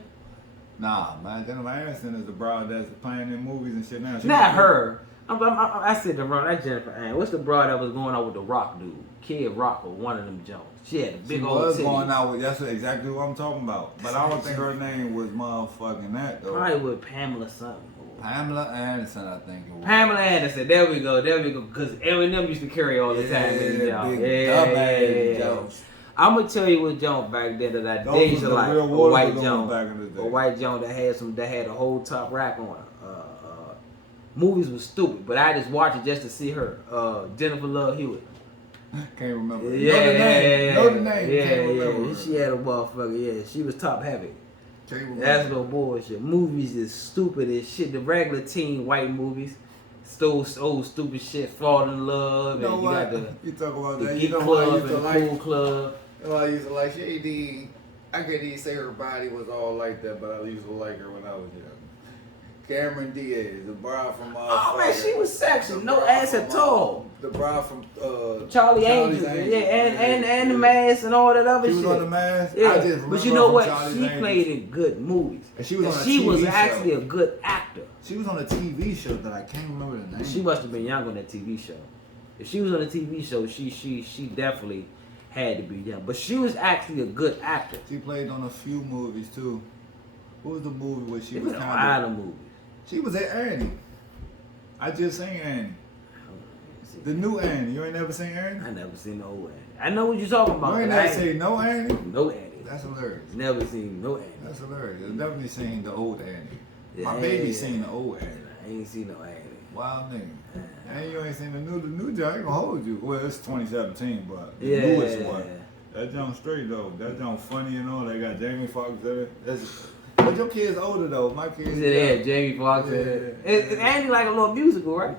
Nah, man. Jennifer Aniston is the bride that's playing in movies and shit now. She Not was- her. I said the wrong. That's Jennifer Aniston. What's the broad that was going on with the Rock dude? Kid Rock or one of them Jones. She had a She big old was titty. going out with. That's exactly what I'm talking about. But I don't think her name was motherfucking that though. Probably with Pamela something. Pamela Anderson, I think it was. Pamela Anderson. There we go. Because Eminem used to carry all the time. Yeah, Y'all. big dumbass Jones. I'm gonna tell you what Jones back then that I Those days was the like real a water white balloons Jones. back in the day. A white Jones that had a whole top rack on. Movies was stupid, but I just watched it just to see her. Jennifer Love Hewitt. Can't remember. Yeah, Know the name. Know the name. Yeah, Can't remember. yeah. She had a motherfucker. Yeah, she was top heavy. Can't remember. That's no bullshit. Movies is stupid as shit. The regular teen white movies, old stupid shit. Fall in Love, You know and you what? got the You talk about that. Geek You know what I Club used and to the like? Cool Club. You know, I used to like. She did. I couldn't even say her body was all like that, but I used to like her when I was young. Cameron Diaz, the bride from. Oh man, she was sexy. No ass at all. The bride from. Charlie Charlie's Angels, Angels. and the Mask and all that other She shit. was on the Mask. Yeah, I just but remember you know her what? from Charlie's She Angels. played in good movies. And she was on a she was TV actually show. a good actor. She was on a TV show that I can't remember the name. She must have been young on that TV show. If she was on a TV show, she definitely had to be young. But she was actually a good actor. She played on a few movies too. What was the movie where she It was was a kind lot of? of movies. She was at Annie. I just seen Annie. The new Annie. You ain't never seen Annie? I never seen no Annie. I know what you're talking about. You ain't but never I seen no Annie? no Annie. That's hilarious. Never seen no Annie. That's hilarious. I've definitely seen the old Annie. My baby seen the old Annie. I ain't seen no Annie. Wild nigga. And you ain't seen the new joint. I ain't gonna hold you. Well, it's 2017, but the Yeah. newest one. That jump straight though. That jump funny and all. They got Jamie Foxx in it. But your kid's older though. My kid's Yeah, Jamie Foxx in it. It's Annie like a little musical, right?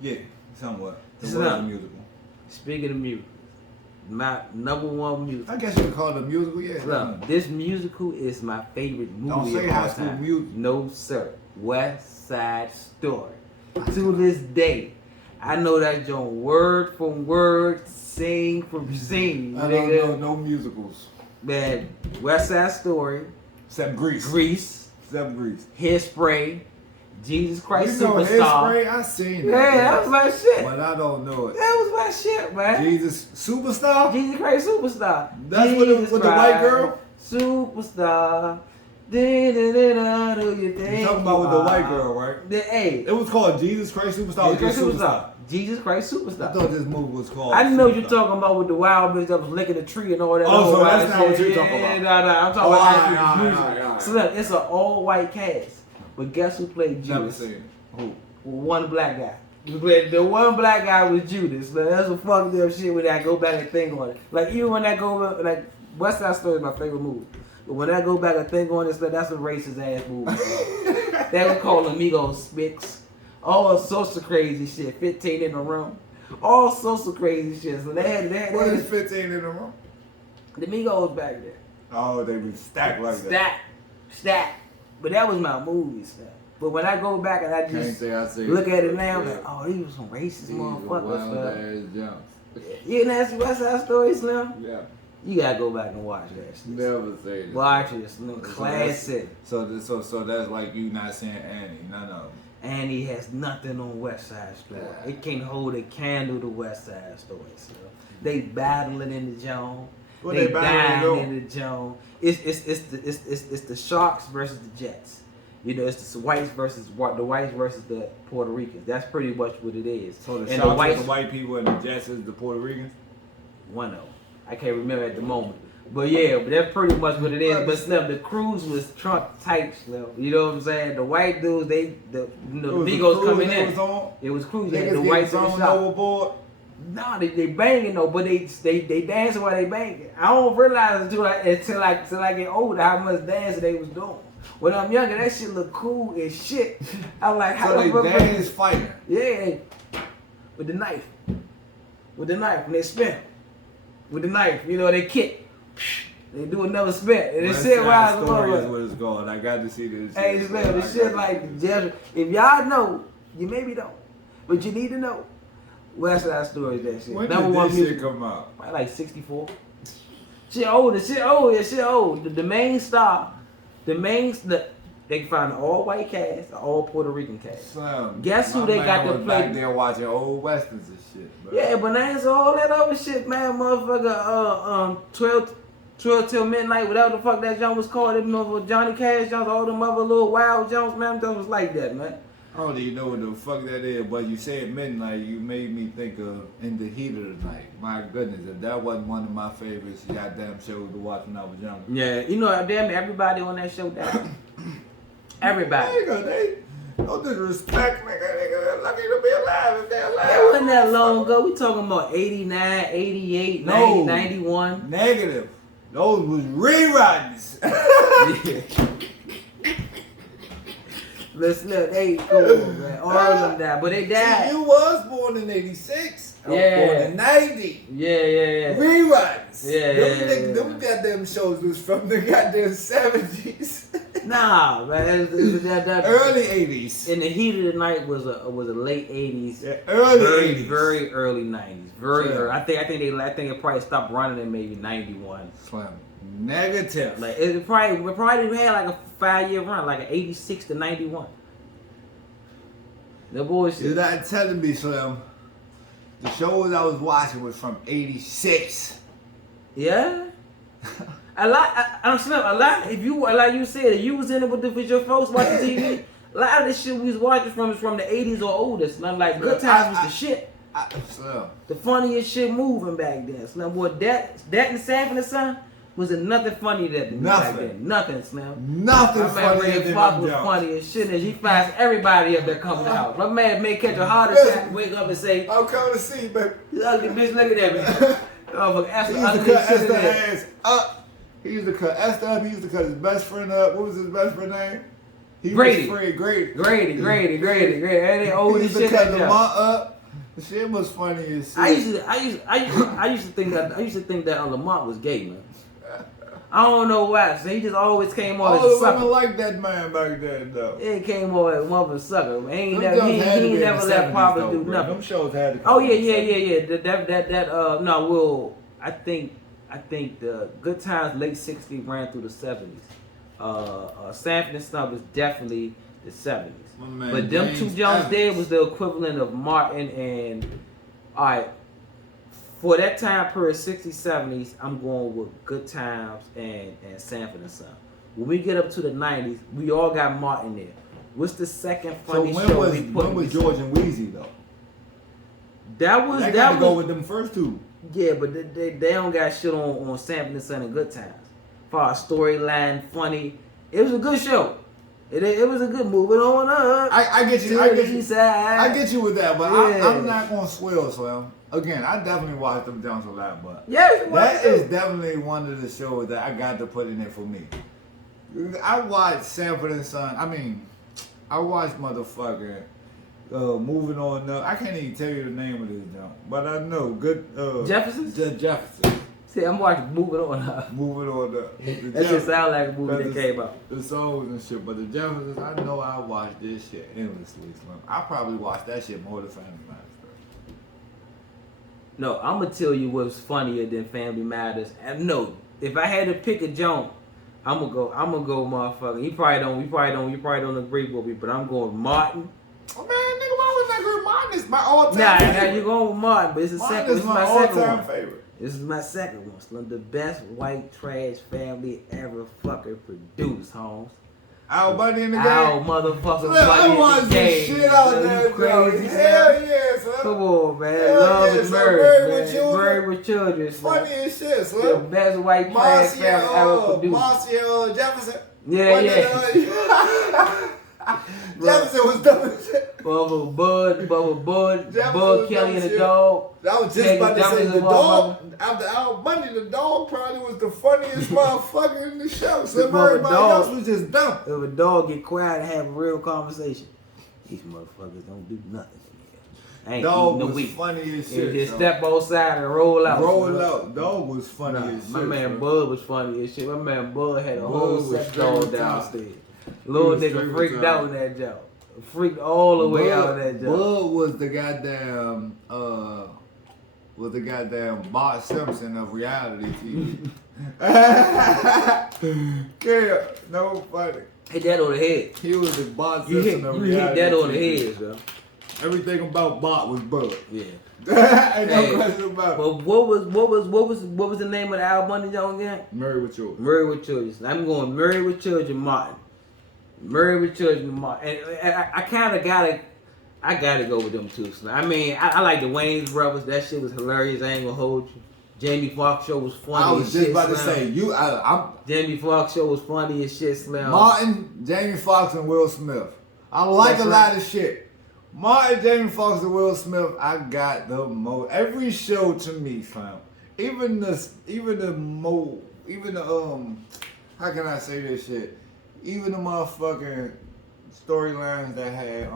Yeah, somewhat. It was Something. a musical. Speaking of music, my number one musical. I guess you could call it a musical, yeah. Look, this musical is my favorite movie Don't say of all High School time. Musical. No, sir. West Side Story. To this day, I know that joint word for word, scene for scene. I don't know no musicals. Man, West Side Story, Except Grease. Except Grease. Hairspray, Jesus Christ You know Superstar. Hairspray? I seen that. Yeah, that was my shit. But I don't know it. That was my shit, man. Jesus Superstar? Jesus Christ Superstar. That's with the white girl? Superstar. Do you think You talking about with the white girl, right? Hey. It was called Jesus Christ Superstar. Jesus Christ Superstar. Jesus Christ I Superstar. thought this movie was called. I didn't know what you're Superstar. talking about with the wild bitch that was licking the tree and all that. Oh, so old that's wild not shit. what you're talking about. No, I'm talking Oh, about alright, actual alright, music. alright. So look, it's an all-white cast. But guess who played Never Judas? seen it. Who? One black guy. The one black guy was Judas. Like, that's some fucked up shit when I go back and think on it. Like even when I go like West Side Story is my favorite movie. But when I go back and think on it, that's a racist ass movie. They would call Amigos Spicks. All sorts of crazy shit. 15 in a room. All sorts of crazy shit. So they had What is 15 in a row? the Migos back there. Oh, they be stacked like that. Stack. But that was my movie stuff. But when I go back and I Can't just say I see look at it it. now, I'm Yeah. like, oh, these were some racist These motherfuckers. wild Stuff. ass jumps. You didn't ask West Side Story, Slim? Yeah. You gotta go back and watch that shit. Never say it. Watch it, Slim. Classic. So that's like you not saying Annie. None of them. And he has nothing on West Side Story. Yeah. It can't hold a candle to West Side Story. So they battling in the zone. What They they battling dying in in the zone. It's the Sharks versus the Jets. You know, it's the whites versus the Puerto Ricans. That's pretty much what it is. So the and Sharks the whites, is the white people and the Jets is the Puerto Ricans? one of them. I can't remember at the moment. But yeah, but that's pretty much what it is. But Slim, the crews was Trump type, Slim. You know what I'm saying? The white dudes, the Migos coming in. It was crews. They had the whites on the shop. overboard. Nah, they banging though, but they dancing while they banging. I don't realize until I get older how much dancing they was doing. When I'm younger, that shit look cool as shit. I'm like, how So the fuck? they dance fighting. Yeah, with the knife. When they spin. With the knife, you know, they kick. They do another spin. And West this shit Side rides Story is over. what it's called. I got to see this. Hey, shit, Slim, so this I shit got like, to- if y'all know, you maybe don't. But you need to know. West Side Story is that shit. When Number did one this music. shit come out? Probably like 64. Shit old. The main star, they can find an all-white cast, an all-Puerto Rican cast. Slim, Guess who my they man got to was play? back there watching old westerns and shit. Bro. Yeah, Bonanza, all that other shit, man, motherfucker, 12 till midnight, whatever the fuck that jump was called, them motherfucker Johnny Cash Jones, all them other little wild jumps, man, that was like that, man. I don't even know what the fuck that is, but you said midnight, you made me think of In the Heat of the Night. My goodness, if that wasn't one of my favorites goddamn shows to watch when I was younger. Yeah, you know, damn it, everybody on that show died. Everybody. Nigga, they no disrespect, nigga. Lucky to be alive if they're alive. It wasn't that long ago. We talking about 89, 88, 90, 91. Negative. Those was reruns. Listen, they cool, man. All of them died, but they died. See, you was born in 86. I was Yeah. born in 90. Yeah. Reruns. Yeah. Them goddamn shows was from the goddamn 70s. Nah, man. That Early 80s. In the Heat of the Night was a late 80s. Yeah, early very, 80s. very early 90s. Very Yeah. early. I think it probably stopped running in maybe 91. Slim. Negative. Like we probably had like a 5-year run, like an 86 to 91. The bullshit. You're not telling me, Slim. The shows I was watching was from 86. Yeah. A lot. If you like you said, if you was in it with your folks watching TV, a lot of the shit we was watching from the 80s or older. Slim, like Good Times was the shit. Slim. The funniest shit moving back then. Slim, boy, that and Sanford and Son, Was it nothing funny that movie back then? Nothing, Slim. Nothing My man funny Ray than Fox them was jokes. funny as shit, and he finds everybody up there coming out. My man may catch a heart attack, wake up and say, I'm coming to see you, baby. "You ugly bitch, looking at me." Oh, He used to cut Esther ass up. He used to cut Esther up. He used to cut his best friend up. What was his best friend name? Grady. Grady. And they old He as used shit. to cut that Lamont job. up. The shit was funny as shit. I used to think that Lamont was gay, man. I don't know why. So he just always came off All as a the women sucker. like that man back then, though. He came off as one of a sucker. Man. He ain't Them never, he, jokes had to he be ain't in never the let 70s Papa though, do bro. nothing. Them shows had to come Oh in yeah, the no, I think the Good Times late '60s ran through the '70s. Sanford and Son was definitely the '70s. My man But them James two Jones Evans. there was the equivalent of Martin and alright. For that time period, '60s, '70s, I'm going with Good Times and Sanford and Son. When we get up to the '90s, we all got Martin there. What's the second So funny when show was we put? when was George and Wheezy though? That was They that got to was go with them first two. yeah, but they don't got shit on Sanford and Son and Good Times. For our storyline, funny, it was a good show. It was a good moving on up. I get you. to I the get you. east side. I get you with that, but Yeah. I'm not gonna swell, Slim. Again, I definitely watched them Jones a lot, but Yes, that is definitely one of the shows that I got to put in there for me. I watched Sanford and Son. I mean, I watched motherfucking Moving On Up. I can't even tell you the name of this jump, but I know good. Jeffersons? Jefferson. See, I'm watching Moving On Up. Moving On Up. That just sound like a movie that came out. The songs and shit, but the Jeffersons, I know I watched this shit endlessly, Slim. I probably watched that shit more than Family Matters. No, I'm gonna tell you what's funnier than Family Matters. And no, if I had to pick a joint, I'm gonna go, motherfucker. You probably don't agree with me, but I'm going Martin. Oh man, nigga, why was that good? Mine is my all-time Now favorite. you're going with Martin, but it's a Mine second. is This is my my second all-time one. favorite. This is my second one. Slim. The best white trash family ever fucking produced, Holmes. Al Bundy in the game. Our motherfucking Slim, I Bunny in watched the the game. shit out Slim, there, you crazy, Slim. Hell Slim. yeah, Slim. Come on, man. Hell Love yeah, is Slim. marriage, Married with man. children. Married with children, Slim. Funny as shit, The Slim. best white trash family ever produced. Marcia Jefferson. Yeah. Jefferson was dumb as shit. Bud Jefferson was Kelly and dumb the shit. dog. I was just Peggy about to say Jefferson the was dog. After Al Bundy, the dog probably was the funniest motherfucker in the show. So Mother everybody dog. else was just dumb. If a dog get quiet and have a real conversation, these motherfuckers don't do nothing. I ain't Dog eating no was wheat. funny as They shit. just so. step outside and roll out. Roll son. out. Dog was funny Nah, as shit. my man bro. Bud was funny as shit. My man Bud had a Bud whole was sex straight doll retarded. downstairs. Little was nigga straight freaked retarded. out in that job. Freaked all the way out of that job. Bud was the goddamn Bart Simpson of reality TV. Yeah, no funny. Hit that on the head. He was the Bart You Simpson hit, of you reality hit that on the TV. head, bro. Everything about Bart was Bud. Yeah. Ain't no Hey, question about it. But what was the name of the Al Bundy joint again? Married with you. Married with Children. I'm going Married with Children, Martin. Married with Children, Martin. And I kind of gotta go with them too. So, I mean, I like the Wayans brothers. That shit was hilarious. I ain't gonna hold you. Jamie Foxx show was funny. I was as just shit, about to Slim. say, I'm Jamie Foxx show was funny as shit, Slim. Martin, Jamie Foxx, and Will Smith. I like That's a lot of shit. Martin, Jamie Foxx, and Will Smith, I got the most. Every show to me, fam. Even the how can I say this shit? Even the motherfucking storylines that had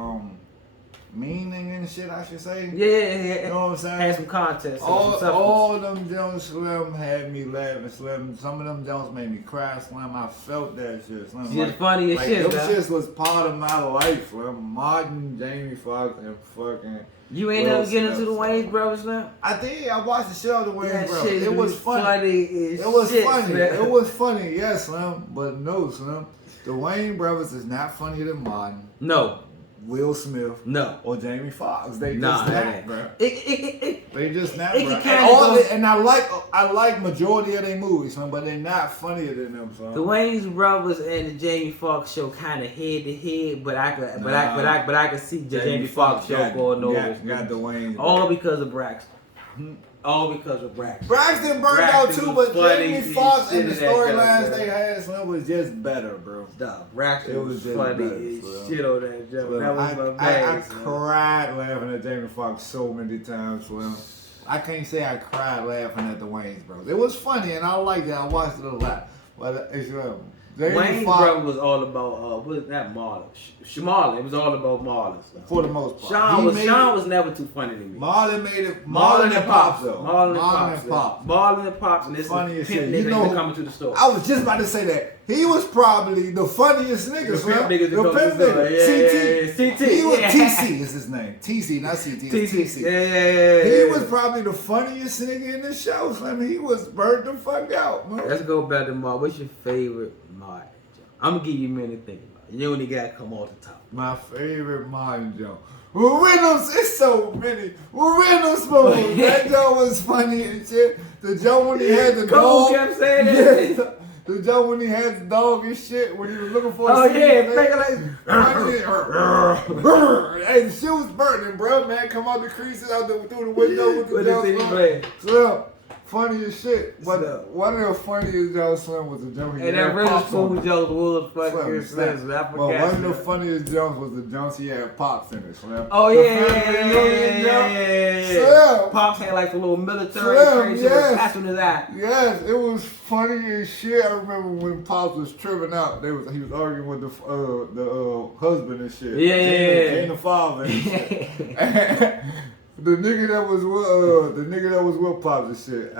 meaning and shit, I should say. Yeah. You know what I'm saying? Had some context. some substance. All of them Jones Slim had me laughing, Slim. Some of them Jones made me cry, Slim. I felt that shit, Slim. Shit funny as shit, Them dog. shits was part of my life, Slim. Martin, Jamie Foxx, and fucking. You ain't Will never get into Smith, the Slim. Wayans brothers, Slim? I did. I watched the show, The Wayans That Brothers. shit It was funny. as It was shit, funny. Slim. It was funny, yes, Slim. But no, Slim. The Wayans Brothers is not funnier than Martin, No. Will Smith, No. or Jamie Foxx. They Nah, just that not, ain't. bro. It They just not, it bro. can And, kinda all go- the- and I like majority of their movies, son, but they're not funnier than them, son. The Wayans brothers and the Jamie Foxx show kind of head to head, but I could see the Jamie Foxx show going over. Got the Wayans. All because of Braxton. All because of Braxton. Braxton burned out too, but Jamie Foxx and the storylines they had was just better, bro. Braxton was just funny as shit on that joke. That was my I bag. cried laughing at Jamie Foxx so many times, Slim. I can't say I cried laughing at the Wayans Bros. It was funny and I liked it. I watched it a lot. But it's Wayne's brother was all about what is that Marlon? Marlon. It was all about Marlon. For the most part. Sean was never too funny to me. Marlon made it. Marlon and Pops though. Marlon and Pops. And this funny as pimp shit. nigga coming to the store. I was just about to say that. He was probably the funniest nigga. The pimp nigga. CT. He was TC is his name. TC, not CT. TC. Yeah. He was probably the funniest nigga in the show. I mean, he was burnt the fuck out, man. Let's go back to Mark. What's your favorite Mark? I'm gonna give you a minute to think about it. You only gotta come off the top. My favorite Martin joke. Well, Reynolds, it's so many. Well, Reynolds Spoon. That joke was funny and shit. The joke when he had the dog. Kept saying that. Yeah, the joke when he had the dog and shit when he was looking for. Oh yeah, hey, the shit was burning, bro. Man, come out the creases out through the window with the dog. So, funny as shit. But one of the funniest jokes, Slim, was the joke he had. And that Reynolds Spoon joke was fucking Slim. But one of the funniest jokes was the jokes he had Pops in it, Slim. Oh yeah. Pops had like a little military patch on his eye. Yes, it was funny as shit. I remember when Pops was tripping out. He was arguing with the husband and shit. Yeah. And the father and shit. The nigga that was with Pops and shit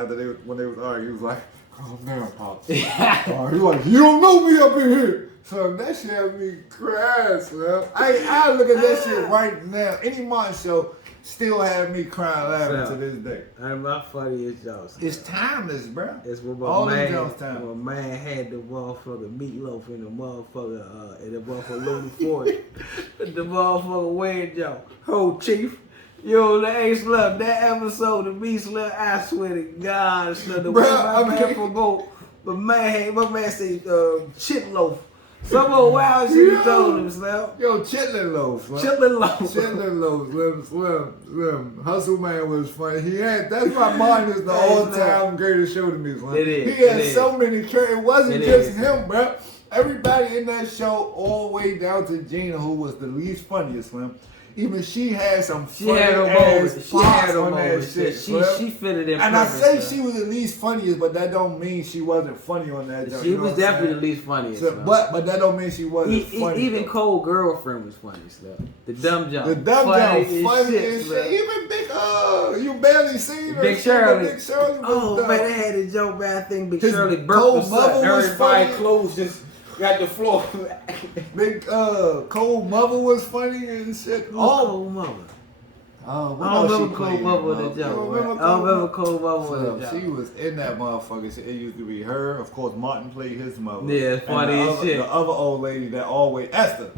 when they was arguing, he was like, "Calm down, Pops." He was like, "You don't know me up in here." So that shit had me crying, man. I look at that shit right now. Any Martin show still have me crying laughing to this day. And my funniest jokes. It's timeless, bro. It's when my man had the motherfucking meatloaf in the motherfucker Looney Ford. The motherfucker Wayne joke. Oh, Chief. Yo, the Ace Love, that episode of me, Slim, I swear to God, Slim, the way my man promote, but my man say chit loaf. Some old wild shit he told him, Slim. Yo, chitlin loaf, Slim. Chitlin loaf, Slim. Hustle Man was funny. That's why mine is the all-time greatest show to me, Slim. It is. He had so many characters. It wasn't just him, bro. Everybody in that show, all the way down to Gina, who was the least funniest, Slim. Even she had some funny ass plots on that shit. She fitted in. And I say she was the least funniest, but that don't mean she wasn't funny on that joke. She was definitely the least funniest. So, but that don't mean she wasn't funny. Even Cold Girlfriend was funny, Slim. The dumb jump. The dumb jump, funny as shit. Even Big, you barely seen her. Big Shirley. Big Shirley was man, they had a joke, man. I think Big Shirley burped herself. Everybody's clothes just got the floor. Big Cold Mother was funny and shit. Cold Mother. I don't remember Cold Mother with the joke. I don't remember Cold Mother with the joke. She was in that motherfucker. It used to be her. Of course, Martin played his mother. Yeah, funny as shit. The other old lady that always Esther.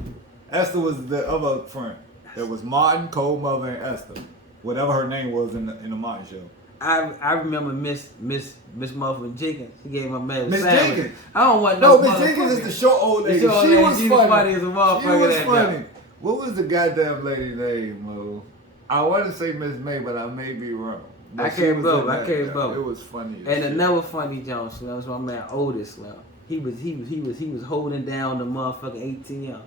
Esther was the other friend. There was Martin, Cold Mother, and Esther. Whatever her name was in the Martin show. I remember Miss Muffin Jenkins. She gave my man Miss sandwich. Jenkins. I don't want no Miss Jenkins is the short old lady. She was funny as a motherfucker. She was funny. What was the goddamn lady name, Mo? I want to say Miss May, but I may be wrong. But I can't remember. It was funny. And another funny John Slim was my man Otis Slim. He was holding down the motherfucking ATM.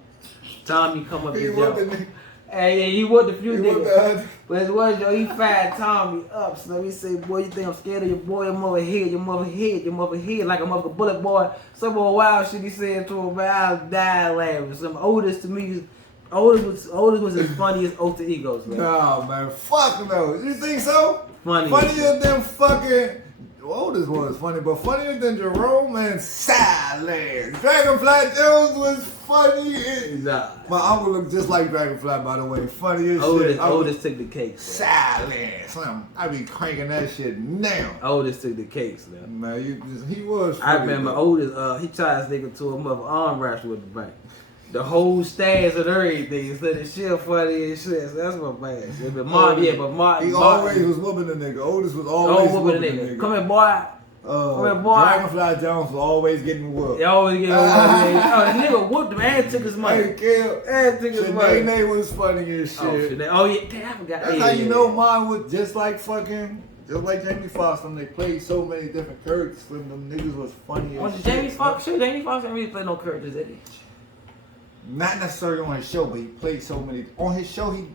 Tommy come up his joke. Hey, he was the few niggas. But as well, yo, he fired Tommy up. So he said, boy, you think I'm scared of your boy, your mother head, like a motherfucking bullet boy. Some more wild shit he said to him, man, I died laughing. Some Otis to me, Otis was as funny as alter egos, man. Nah, man, fuck no. You think so? Funnier than fucking. Otis was funny, but funnier than Jerome and Silence. Dragonfly Jones was funny. Nah. My uncle looked just like Dragonfly, by the way. Funny as shit. Otis took the cake. Silence. I be cranking that shit now. Otis took the cakes, man. Man, he was funny. I remember Otis, he tried to stick it to a mother arm wrestle with the bank. The whole stance and everything, so the shit funny as shit. So that's my man. But Martin, he always was whooping the nigga. Otis was always whooping the nigga. Come here, boy. Dragonfly Jones was always getting whooped. He always getting whooped. The nigga whooped him and took his money. And took his money. Shanae was funny as shit. Oh yeah, damn, I forgot. That's how you know mine was just like fucking Just like Jamie Foxx, when they played so many different characters, when them niggas was funny as shit. Jamie Foxx didn't really play no characters, did he? Not necessarily on his show, but he played so many. On his show, he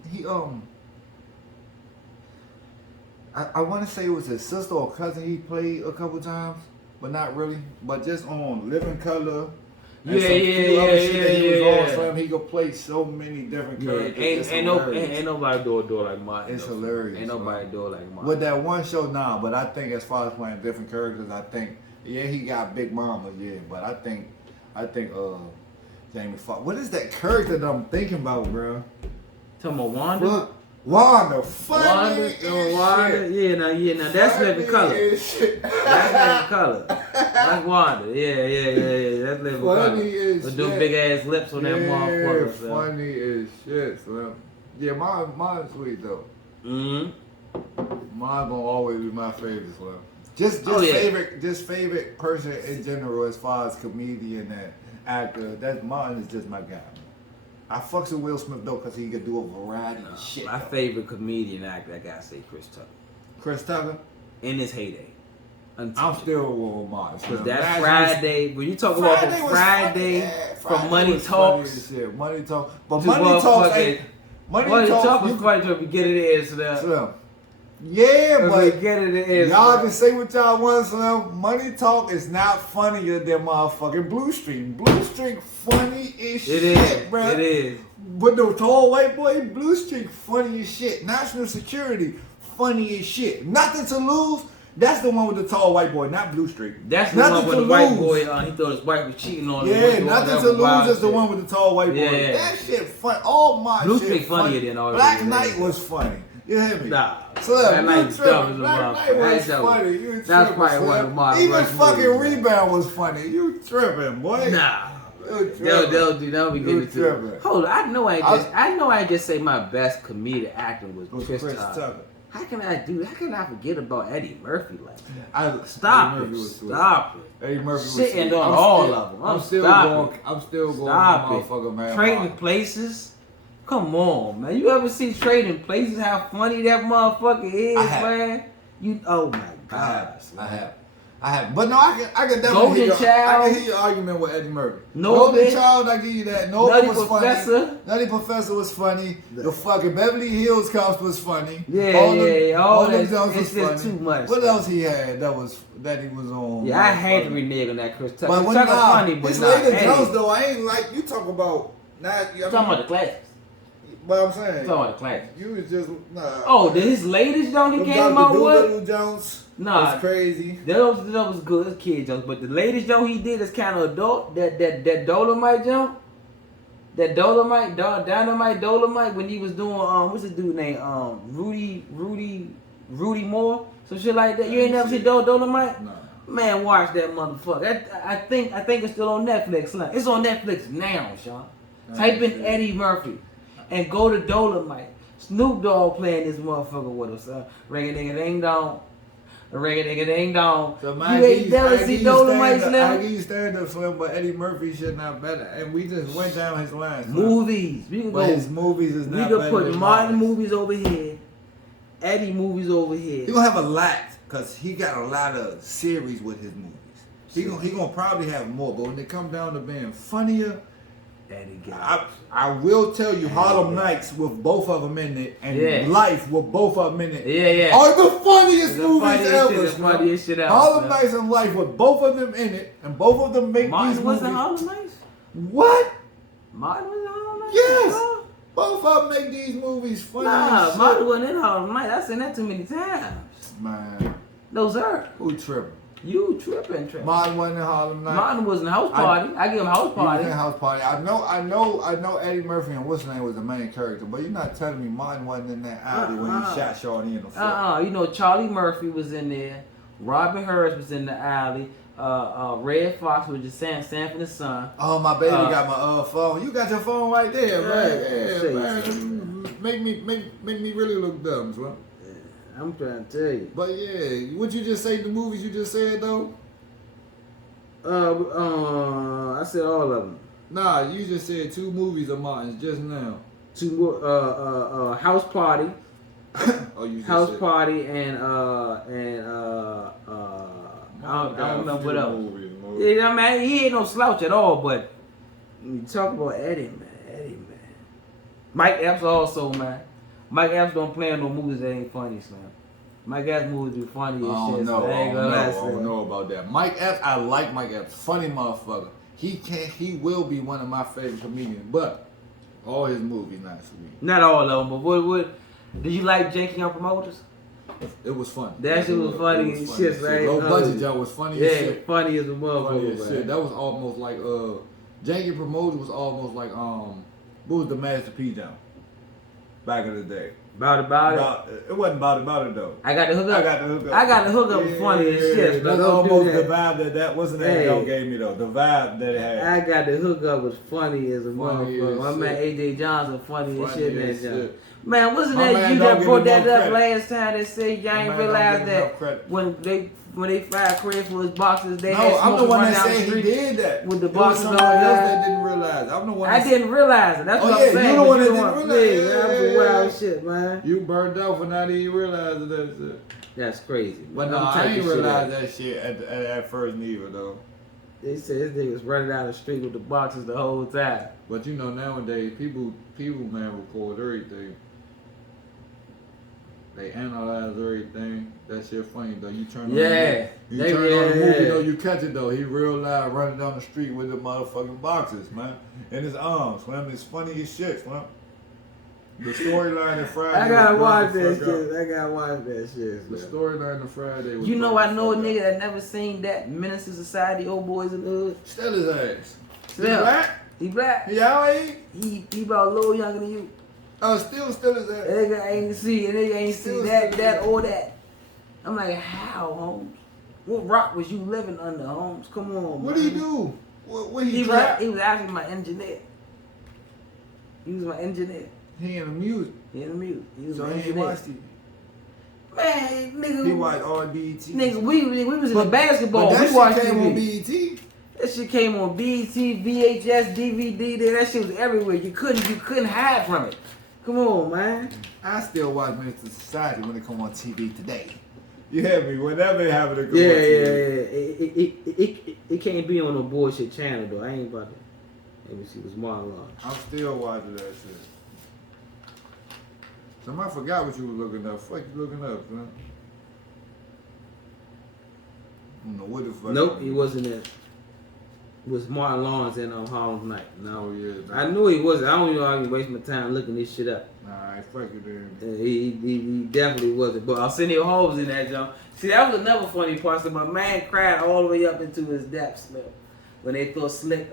I want to say it was his sister or cousin he played a couple times, but not really. But just on Living Color. And Yeah. He could play so many different characters. Ain't nobody do it like Martin. It's hilarious. Ain't nobody do it like Martin. With that one show now, but I think as far as playing different characters, I think he got Big Mama, but I think Jamie Foxx. What is that character that I'm thinking about, bro? Talking about Wanda? Wanda, funny Wanda, now that's Living Color. That's Living Color. That's Wanda, yeah, that's Living Color. With them big ass lips on that motherfucker. Funny as shit, so. Yeah, mine's sweet though. Mine's gonna always be my favorite, so. Just favorite person in general as far as comedian and actor. That's mine is just my guy. I fucks with Will Smith though because he could do a variety of shit. My favorite comedian actor, I gotta say Chris Tucker. Chris Tucker? In his heyday. I'm still with mine. Because that Friday, when you talk about Friday from Money Talks. Money Talks. But Money Talks ain't. Money Talks was funny to get it in, so yeah, but get it in. Y'all can say what y'all want, so Money Talk is not funnier than motherfucking Blue Streak. Blue Streak funny as shit, bro. It is. But the tall white boy, Blue Streak funny as shit. National Security, funny as shit. Nothing to Lose. That's the one with the tall white boy, not Blue Streak. That's the one with the white boy. He thought his wife was cheating on him. Yeah, Nothing to Lose is the one with the tall white boy. Yeah. That shit fun. All my Blue shit Streak funnier than all Black Knight was funny. You hear me? Nah. Slim, Black Knight dumb Black Knight was funny. You that's tripping, probably one of my even fucking Rebound was funny. You tripping, boy? Nah. They'll be getting it too. Hold on, I know I just say my best comedic acting was Chris Tucker. How can I forget about Eddie Murphy like that? Stop it. Eddie Murphy was sitting on all of them. I'm still going, motherfucker, man. Trading Places. Come on, man. You ever see Trading Places? How funny that motherfucker is, man. Oh my God. I have. But no, I can definitely Golden hear Child. I can hear your argument with Eddie Murphy. Golden Child, I give you that. Nutty was Professor. Funny. Nutty Professor was funny. The fucking Beverly Hills Cops was funny. All them that. It's just too much. What else he had that he was on? Yeah, I had to renege on that Chris Tucker. But Tucker funny, but his not later Jones though, I ain't like you talk about. Talking about the classics. But I'm saying. Talking about the classics. You was just his latest Jones he came out with. Little Jones. Nah, it's crazy. That was good. It's kid Jones, but the latest Jones he did is kind of adult. That Dolomite jump. That Dolomite when he was doing what's his dude name Rudy Moore, some shit like that. You ain't never seen Dolomite? No. Man, watch that motherfucker. I think it's still on Netflix. It's on Netflix now, Sean. Type in Eddie Murphy and go to Dolomite. Snoop Dogg playing this motherfucker with us. Ring a ding a ding dong. Ring a ding a ding dong. So you ain't never see Dolomite Slim? I give you stand-up Slim, but Eddie Murphy shit not better. And we just went down his line. Movies. We can go. His movies is not better. We could put Martin movies over here. Eddie movies over here. He gonna have a lot because he got a lot of series with his movies. He gonna probably have more, but when it come down to being funnier, Eddie I will tell you, Harlem Nights with both of them in it, and Life with both of them in it. Yeah. Are the funniest movies ever. The funniest shit ever. Harlem Nights and Life with both of them in it, and both of them make Martin these movies. Martin was in Harlem Nights? What? Martin was in Harlem Nights? Yes. Both of them make these movies funny. Nah, Martin wasn't in Harlem Nights. I've seen that too many times. Man. No, sir. Who tripping? You tripping. Martin wasn't in Harlem Nights. Martin was in House Party. I give him House Party. He was in House Party. I know Eddie Murphy and what's his name was the main character, but you're not telling me Martin wasn't in that alley when he shot Shorty in the foot. You know, Charlie Murphy was in there. Robin Hurst was in the alley. Red Fox was just saying Sanford and Son. Oh, my baby got my phone. You got your phone right there, man. Yeah, man. Make me really look dumb, bro. I'm trying to tell you. But yeah, what you just say, the movies you just said though? I said all of them. Nah, you just said 2 movies of mine just now. 2 more. House Party. Oh, you just House said, Party and I don't remember what else. Yeah, I mean, he ain't no slouch at all. But when you talk about Eddie, man. Mike Epps also, man. Mike Epps don't play in no movies that ain't funny, Slim. Mike Epps movies be funny as shit. I don't know about that. Mike Epps, I like Mike Epps. Funny motherfucker. He will be one of my favorite comedians, but all his movies not sweet. Not all of them, but what did you like Janky on Promoters? It was funny. That shit was funny as shit, right? Low budget, y'all was funny as shit. Funny as a motherfucker. Funny as shit. That was almost like Janky Promoter was almost like what was the Master P down back in the day? About it. It wasn't about it though. I got the hook up. I got the hook up. Funny as shit. That's almost the vibe that wasn't that y'all gave me though. The vibe that it had. I got the hook up was funny as a motherfucker. My man AJ Johnson funny as shit in that joint. Man, wasn't that you that brought that up last time that said y'all ain't realized that when they fired Craig for his boxes, they had I'm the one that said he did that. With the boxes on that didn't realize. I'm the one. I didn't realize it. That's what I'm saying. You the one that didn't realize. Yeah, that was wild shit, man. You burned out for not even realizing that shit. That's crazy. But no, I ain't realized that shit at first neither though. They said this nigga was running down the street with the boxes the whole time. But you know nowadays people man record everything. They analyze everything. That shit funny though. You turn on the movie though, you catch it though. He real loud running down the street with the motherfucking boxes, man. In his arms, man. It's funny as shit, man. The storyline of Friday. I gotta watch that shit. The storyline of Friday was I know a nigga that never seen that Menace to Society, Old Boys in the Hood. Still his ass. Still. He black? Yeah, he about a little younger than you. Oh, still his ass. Nigga ain't see that or that. I'm like, how, Holmes? What rock was you living under, Holmes? Come on, What man. did he do? What he was actually my engineer. He was my engineer. He in the music. He was so my he engineer. ain't watched it. Man, nigga. He watched all BET. Nigga, we was in the basketball. But that we watched shit came TV. on BET. That shit came on BET, VHS, DVD. That shit was everywhere. You couldn't hide from it. Come on, man. I still watch Minister Society when it come on TV today. You hear me? Whenever they have it, come on TV. Yeah. It can't be on no bullshit channel though. I ain't about to. Let me see. It was Marlon. I'm still watching that shit. Somebody forgot what you was looking up. Fuck you looking up, man. I don't know what the fuck. Nope, he wasn't there. It was Martin Lawrence in Harlem Night. No, yeah. I knew he wasn't. I don't even know how he waste my time looking this shit up. Nah, fuck you, dude. He definitely wasn't. But Arsenio Hall was in that jump. See, that was another funny part. So my man cried all the way up into his depths, man. When they thought Slick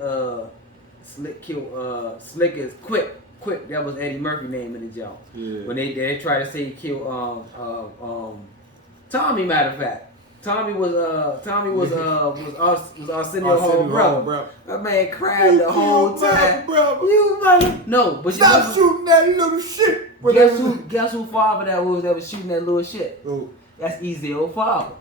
killed Slick is Quick. That was Eddie Murphy's name in the jump. Yeah. When they tried to say he killed Tommy, matter of fact. Tommy was Arsenio Hall, bro. That man cried the whole time. You mother. No, but stop shooting that little shit. Guess who father that was shooting that little shit? Who? That's Easy Old Father.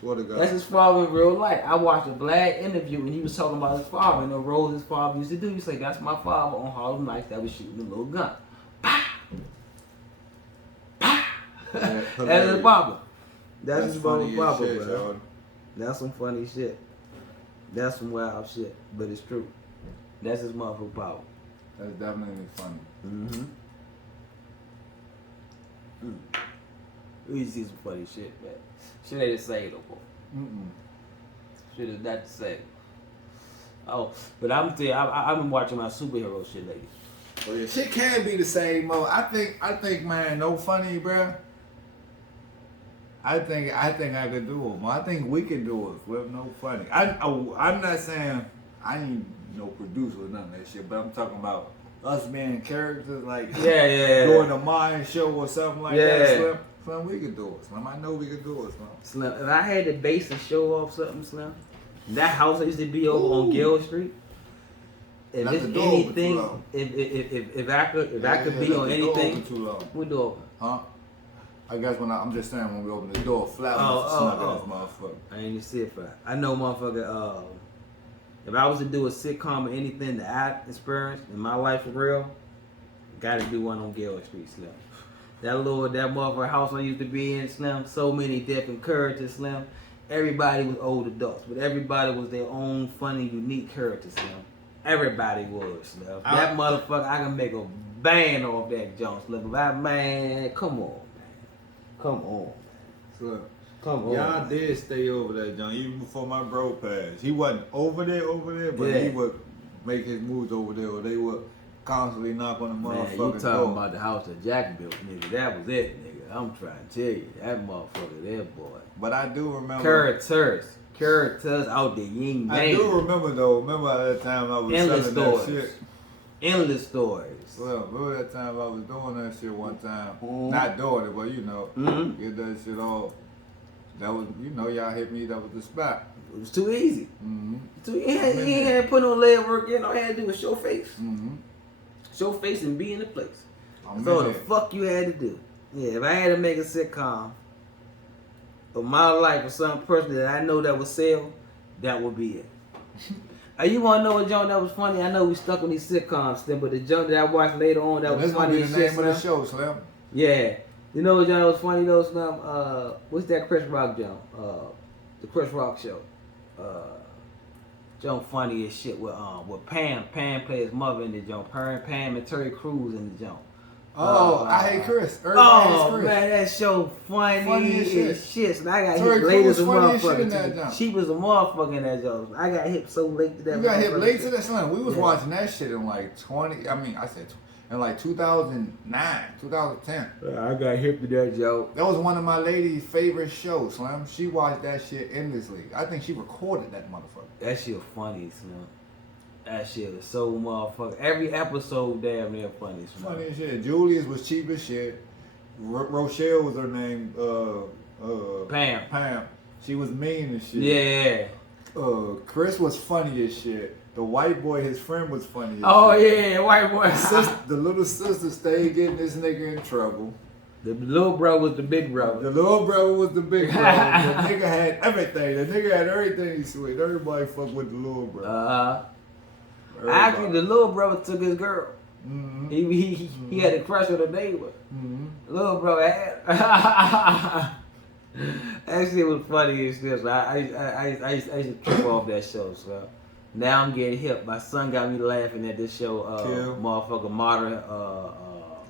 Swear to God. That's his father in real life. I watched a Black interview and he was talking about his father and the roles his father used to do. He was like, that's my father on Harlem Nights that was shooting the little gun. Pow! Pow! That's his papa. That's his papa, bro. That's some funny shit. That's some wild shit, but it's true. That's his motherfucking papa. That's definitely funny. Mm-hmm. We see some funny shit, man. Shit ain't the same no more. Shit is not the same. Oh, but I'm telling you, I've been watching my superhero shit lately. Oh yeah, shit can be the same, Mo. I think, man, no funny, bro. I think I could do it, man. I think we can do it with no funny. I'm not saying I ain't no producer or none of that shit, but I'm talking about us being characters, like doing a mind show or something like that. Slim, we can do it, Slim. I know we can do it, Slim. Slim, if I had the base to show off something, Slim, that house that used to be over on Gill Street. If it's anything, if I could be on anything, we do open. Huh? I guess I'm just saying when we open the door, flat this motherfucker. I ain't even see it for. I know, motherfucker. If I was to do a sitcom or anything that I experienced in my life for real, gotta do one on Gill Street, Slim. That motherfucker house I used to be in, Slim. So many different characters, Slim. Everybody was old adults, but everybody was their own funny, unique character, Slim. Everybody was, Slim. That motherfucker, I can make a band off that Jones, Slim. Man, come on, man. Come on, man. Slim. Come on. Y'all did stay over there, John, even before my bro passed. He wasn't over there, but he would make his moves over there, or they would constantly knock on the motherfucking door. Man, you talking about the house that Jack built, nigga. That was it, nigga. I'm trying to tell you. That motherfucker there, boy. But I do remember. Characters out there. You ain't I do remember, though. Remember at that time I was endless selling stories. that shit? Endless stories. Well, remember that time I was doing that shit one time? Not doing it, but you know, get that shit off. That was, you know, y'all hit me. That was the spot. It was too easy. You ain't had to put no leg work in. All you had to do was show face. Show face and be in the place. That's all the fuck you had to do. Yeah, if I had to make a sitcom of my life with some person that I know that would sell, that would be it. You want to know a joke that was funny? I know we stuck on these sitcoms, but the joke that I watched later on that was funny. That's the name of the show, Slim. Yeah. You know what joke that was funny though, Slim? What's that Chris Rock joke? The Chris Rock show. Joke funny as shit with Pam. Pam plays his mother in the joke. Pam and Terry Crews in the joke. I hate Chris. Everybody hates Chris. Man, that show funny as shit. So I got Terry hit late as a funny as shit in motherfucker. that She was a motherfucker in that joke. I got hit so late to that. You got hit late to that, Slim. We was watching that shit in like 20. I mean, I said in like 2009, 2010. I got hit to that joke. That was one of my lady's favorite shows, Slim. She watched that shit endlessly. I think she recorded that motherfucker. That shit funny, Slim. That shit is so motherfucker. Every episode damn near funny, Slim. Funny as shit. Julius was cheap as shit. Rochelle was her name. Pam. She was mean as shit. Yeah. Chris was funny as shit. The white boy, his friend, was funny as shit. Yeah, white boy. The little sister stayed getting this nigga in trouble. The little bro was the big brother. The little brother was the big brother. The nigga had everything. The nigga had everything sweet. Everybody fuck with the little brother. Actually, the little brother took his girl. He had a crush on the neighbor. The little brother had. That shit was funny as shit. So I used to trip off that show. So now I'm getting hip. My son got me laughing at this show. Motherfucker,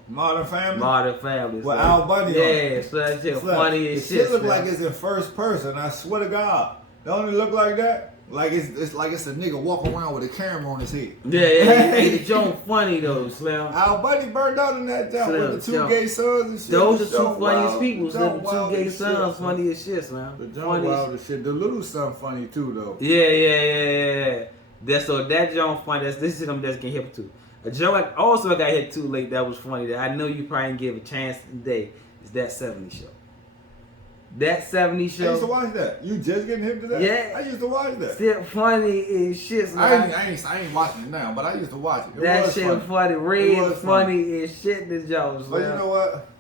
Modern Family. With Al Bundy. Yeah, so that shit funny as shit. It look like it's in first person. I swear to God. Don't it look like that? Like it's like it's a nigga walking around with a camera on his head. Yeah. Hey, the joke funny though, Slim. Al Bundy burned out in that job with the two gay sons and shit. Those are two funniest people. The two gay sons funny as shit, Slim. The John wild as shit. The little son funny too though. Yeah. That joke funny. This is them that's getting hip to. A joke I also got hit too late that was funny that I know you probably didn't give a chance today is That 70s Show. That 70s Show. I used to watch that. You just getting hip to that? Yeah. I used to watch that. Still funny as shit. I ain't watching it now, but I used to watch it. That shit funny. Red funny as shit, the jokes. But you know what?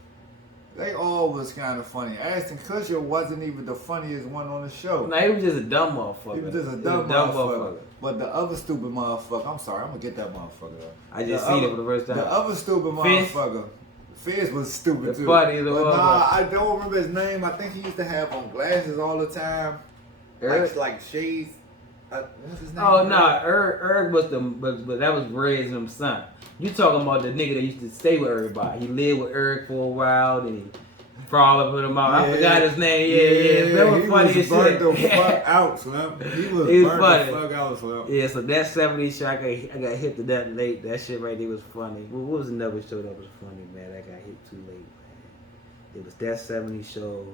They all was kind of funny. Ashton Kutcher wasn't even the funniest one on the show. No, he was just a dumb motherfucker. He was just a dumb motherfucker. But the other stupid motherfucker, I'm sorry, I'm gonna get that motherfucker. I just seen it for the first time. The other stupid motherfucker. Fizz was stupid too. Funny as I don't remember his name. I think he used to have on glasses all the time. Like shades. What's his name? Oh no, Erg was but that was Red's son. You talking about the nigga that used to stay with everybody. He lived with Erg for a while, then he frolic with him out. I forgot his name. Yeah. That was funny as shit. He was burnt the fuck out, Slim. He was burnt the fuck out, Slim. Yeah, so that 70s show, I got hit to that late. That shit right there was funny. What was another show that was funny, man? I got hit too late, man. It was That 70s Show,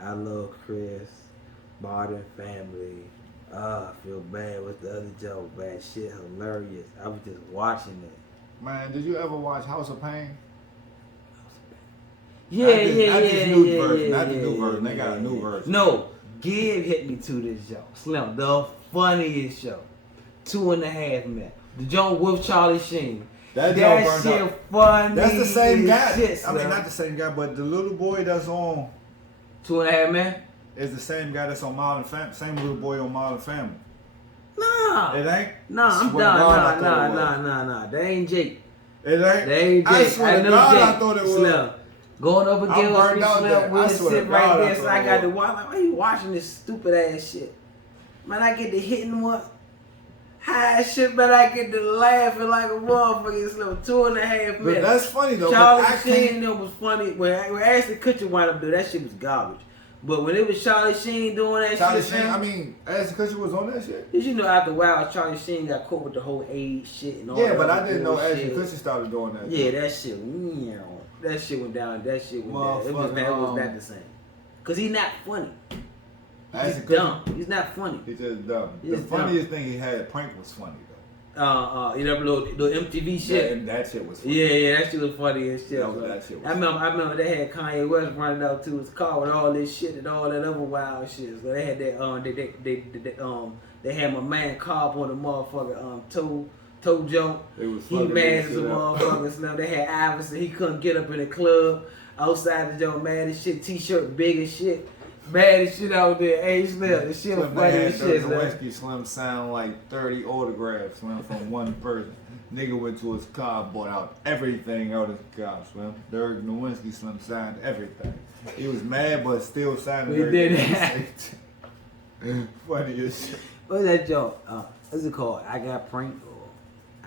I Love Chris, Modern Family. I feel bad with the other joke, man. Shit hilarious. I was just watching it. Man, did you ever watch House of Pain? Yeah. Not the new version. They got a new version. No, Gib hit me to this show. Slim, the funniest show. 2.5 Men. The joint with Charlie Sheen. That shit funny. That's the same guy. Shit, I mean, not the same guy, but the little boy that's on 2.5 Men is the same guy that's on Modern Family. Same little boy on Modern Family. Nah. It ain't? Nah, I'm done. Nah. That ain't Jake. It ain't? That ain't Jake. I swear to God, I thought it was. Slim. Going up I'm against burned out Slim there. I with swear sit to right God, there. that's So what I it got to was. watch. Like, why you watching this stupid ass shit? Man, I get to hitting one. High as shit, man. I get to laughing like a motherfucker. It's like 2.5 minutes. But that's funny though. Charlie I Sheen can't. though was funny. When Ashton Kutcher wound up doing that shit was garbage. But when it was Charlie Sheen doing that Charlie shit, Sheen. man, I mean, Ashton Kutcher was on that shit. did you know after a while Charlie Sheen got caught with the whole AIDS shit and all Yeah, that but I other didn't know bullshit. Ashton Kutcher started doing that. Yeah, that shit. That shit went down. That shit went down. It was not the same. Cause he's not funny. He's dumb. He's not funny. He's just dumb. He's The funniest thing he had, prank was funny though. You know, little MTV shit. Yeah, and that shit was funny. Yeah, that shit was funny as shit. That shit was I remember they had Kanye West running out to his car with all this shit and all that other wild shit. So they had that they had my man Cobb on the motherfucker toe joke. He mad as a motherfucker. So they had Iverson. He couldn't get up in the club outside the joke. Mad as shit. T-shirt big as shit. Bad as shit out there. Hey Slim, the shit was funny as shit. Slim sound like 30 autographs, Slim, from one person. Nigga went to his car, bought out everything out of his car, Slim. Dirk Nowitzki, Slim signed everything. He was mad, but still signed everything. Funny as shit. What's that joke? What's it called? I Got Pranked or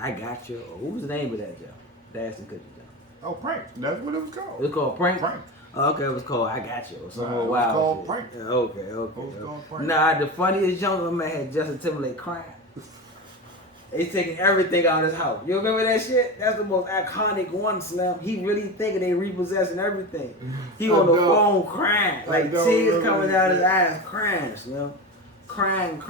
I Got You? Or what was the name of that joke? The Ashton Kutcher joke. Oh, Prank. That's what it was called. It was called Prank? Prank. Oh, okay, it was called I Got You or something It was wild. called shit. Prank. Yeah, okay. It was called Prank. Nah, the funniest joke my man had Justin Timberlake crying. They taking everything out of his house. You remember that shit? That's the most iconic one, Slim. He really thinking they repossessing everything. He on the phone crying. Like tears coming out his eyes, crying, Slim. Crying,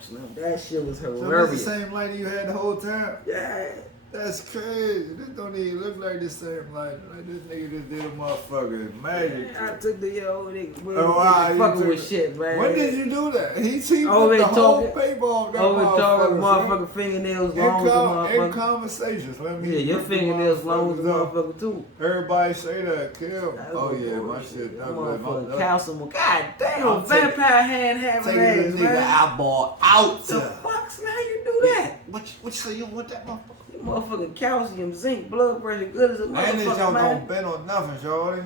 Slim. That shit was hilarious. So that's the same lady you had the whole time? Yeah. That's crazy. This don't even look like the same lady. Like this nigga just did a motherfucker magic. I took the old nigga. Fucking with shit, man. When did you do that? He put the whole paper off that motherfucker fingernails long as a motherfucker. In conversations. Yeah, your fingernails long as a motherfucker too. Everybody say that, kill. Oh yeah, my shit. Motherfucker, calcium. God damn, vampire hand having ass, nigga eyeball out. The fuck, how you do that? What so you want that motherfucker? Motherfucking calcium, zinc, blood pressure, good as a motherfucker, man. This joint don't bend on nothing, shorty.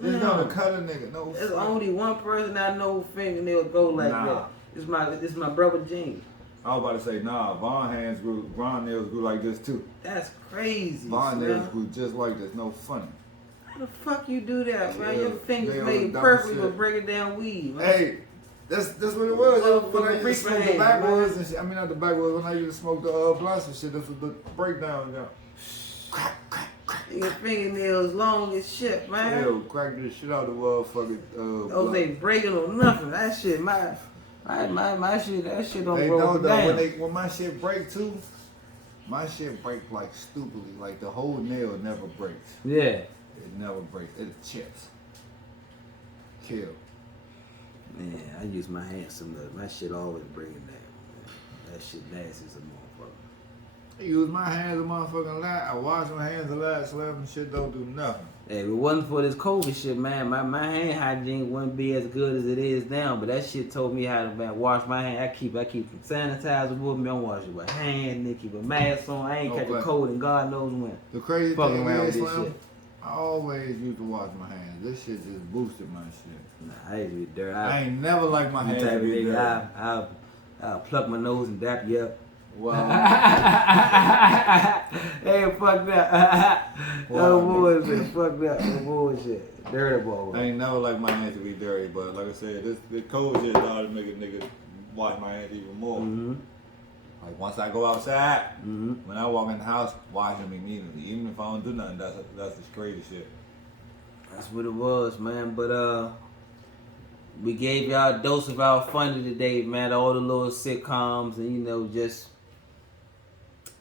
This gonna cut a nigga. No. There's only one person I know fingernails go like that. It's my brother James. I was about to say, nah, Von nails grew like this too. That's crazy. Von nails grew just like this, no funny. How the fuck you do that, man? Your fingers made perfect for breaking down weed, man. Hey, that's what it was. When I used to smoke the backwoods and shit. I mean, not the backwoods. When I used to smoke the blunts and shit, this was the breakdown. Crack. Your fingernails long as shit, man. Yo, crack this shit out of the motherfucking. Those ain't breaking or nothing. That shit, my shit, that shit don't they break down. When my shit break too, my shit break like stupidly. Like the whole nail never breaks. Yeah. It never breaks. It chips. Kill. Man, I use my hands some of my shit always breaking down. That shit nasty as a motherfucker. I use my hands a motherfucking lot. I wash my hands a lot, Slim, and shit don't do nothing. Hey, if it wasn't for this COVID shit, man, my hand hygiene wouldn't be as good as it is now. But that shit told me how to wash my hands. I keep some sanitizer with me. I'm washing my hands, nigga, keep a mask on. I ain't catch a cold and God knows when. The crazy fucking thing around is, with this Slim, shit. I always used to wash my hands. This shit just boosted my shit. Nah, I used to be dirty. I ain't never liked my hands to be dirty. I'll pluck my nose and dap you up. Wow. Hey, fuck that. No bullshit. Fuck that. No bullshit. Dirty ball. I ain't never liked my hands to be dirty, but like I said, this cold shit started to make a nigga wash my hands even more. Mm-hmm. Like once I go outside, when I walk in the house, wash them immediately. Even if I don't do nothing, that's the crazy shit. That's what it was, man. But we gave y'all a dose of our funny today, man. All the little sitcoms and just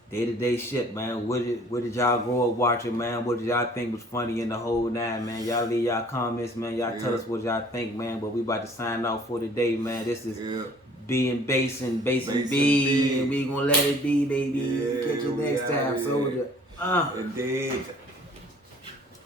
day-to-day shit, man. What did y'all grow up watching, man? What did y'all think was funny in the whole nine, man? Y'all leave y'all comments, man. Y'all tell us what y'all think, man. But we about to sign off for today, man. This is B&Base and Base and B, and we gonna let it be, baby. Catch you next time, soldier. Indeed.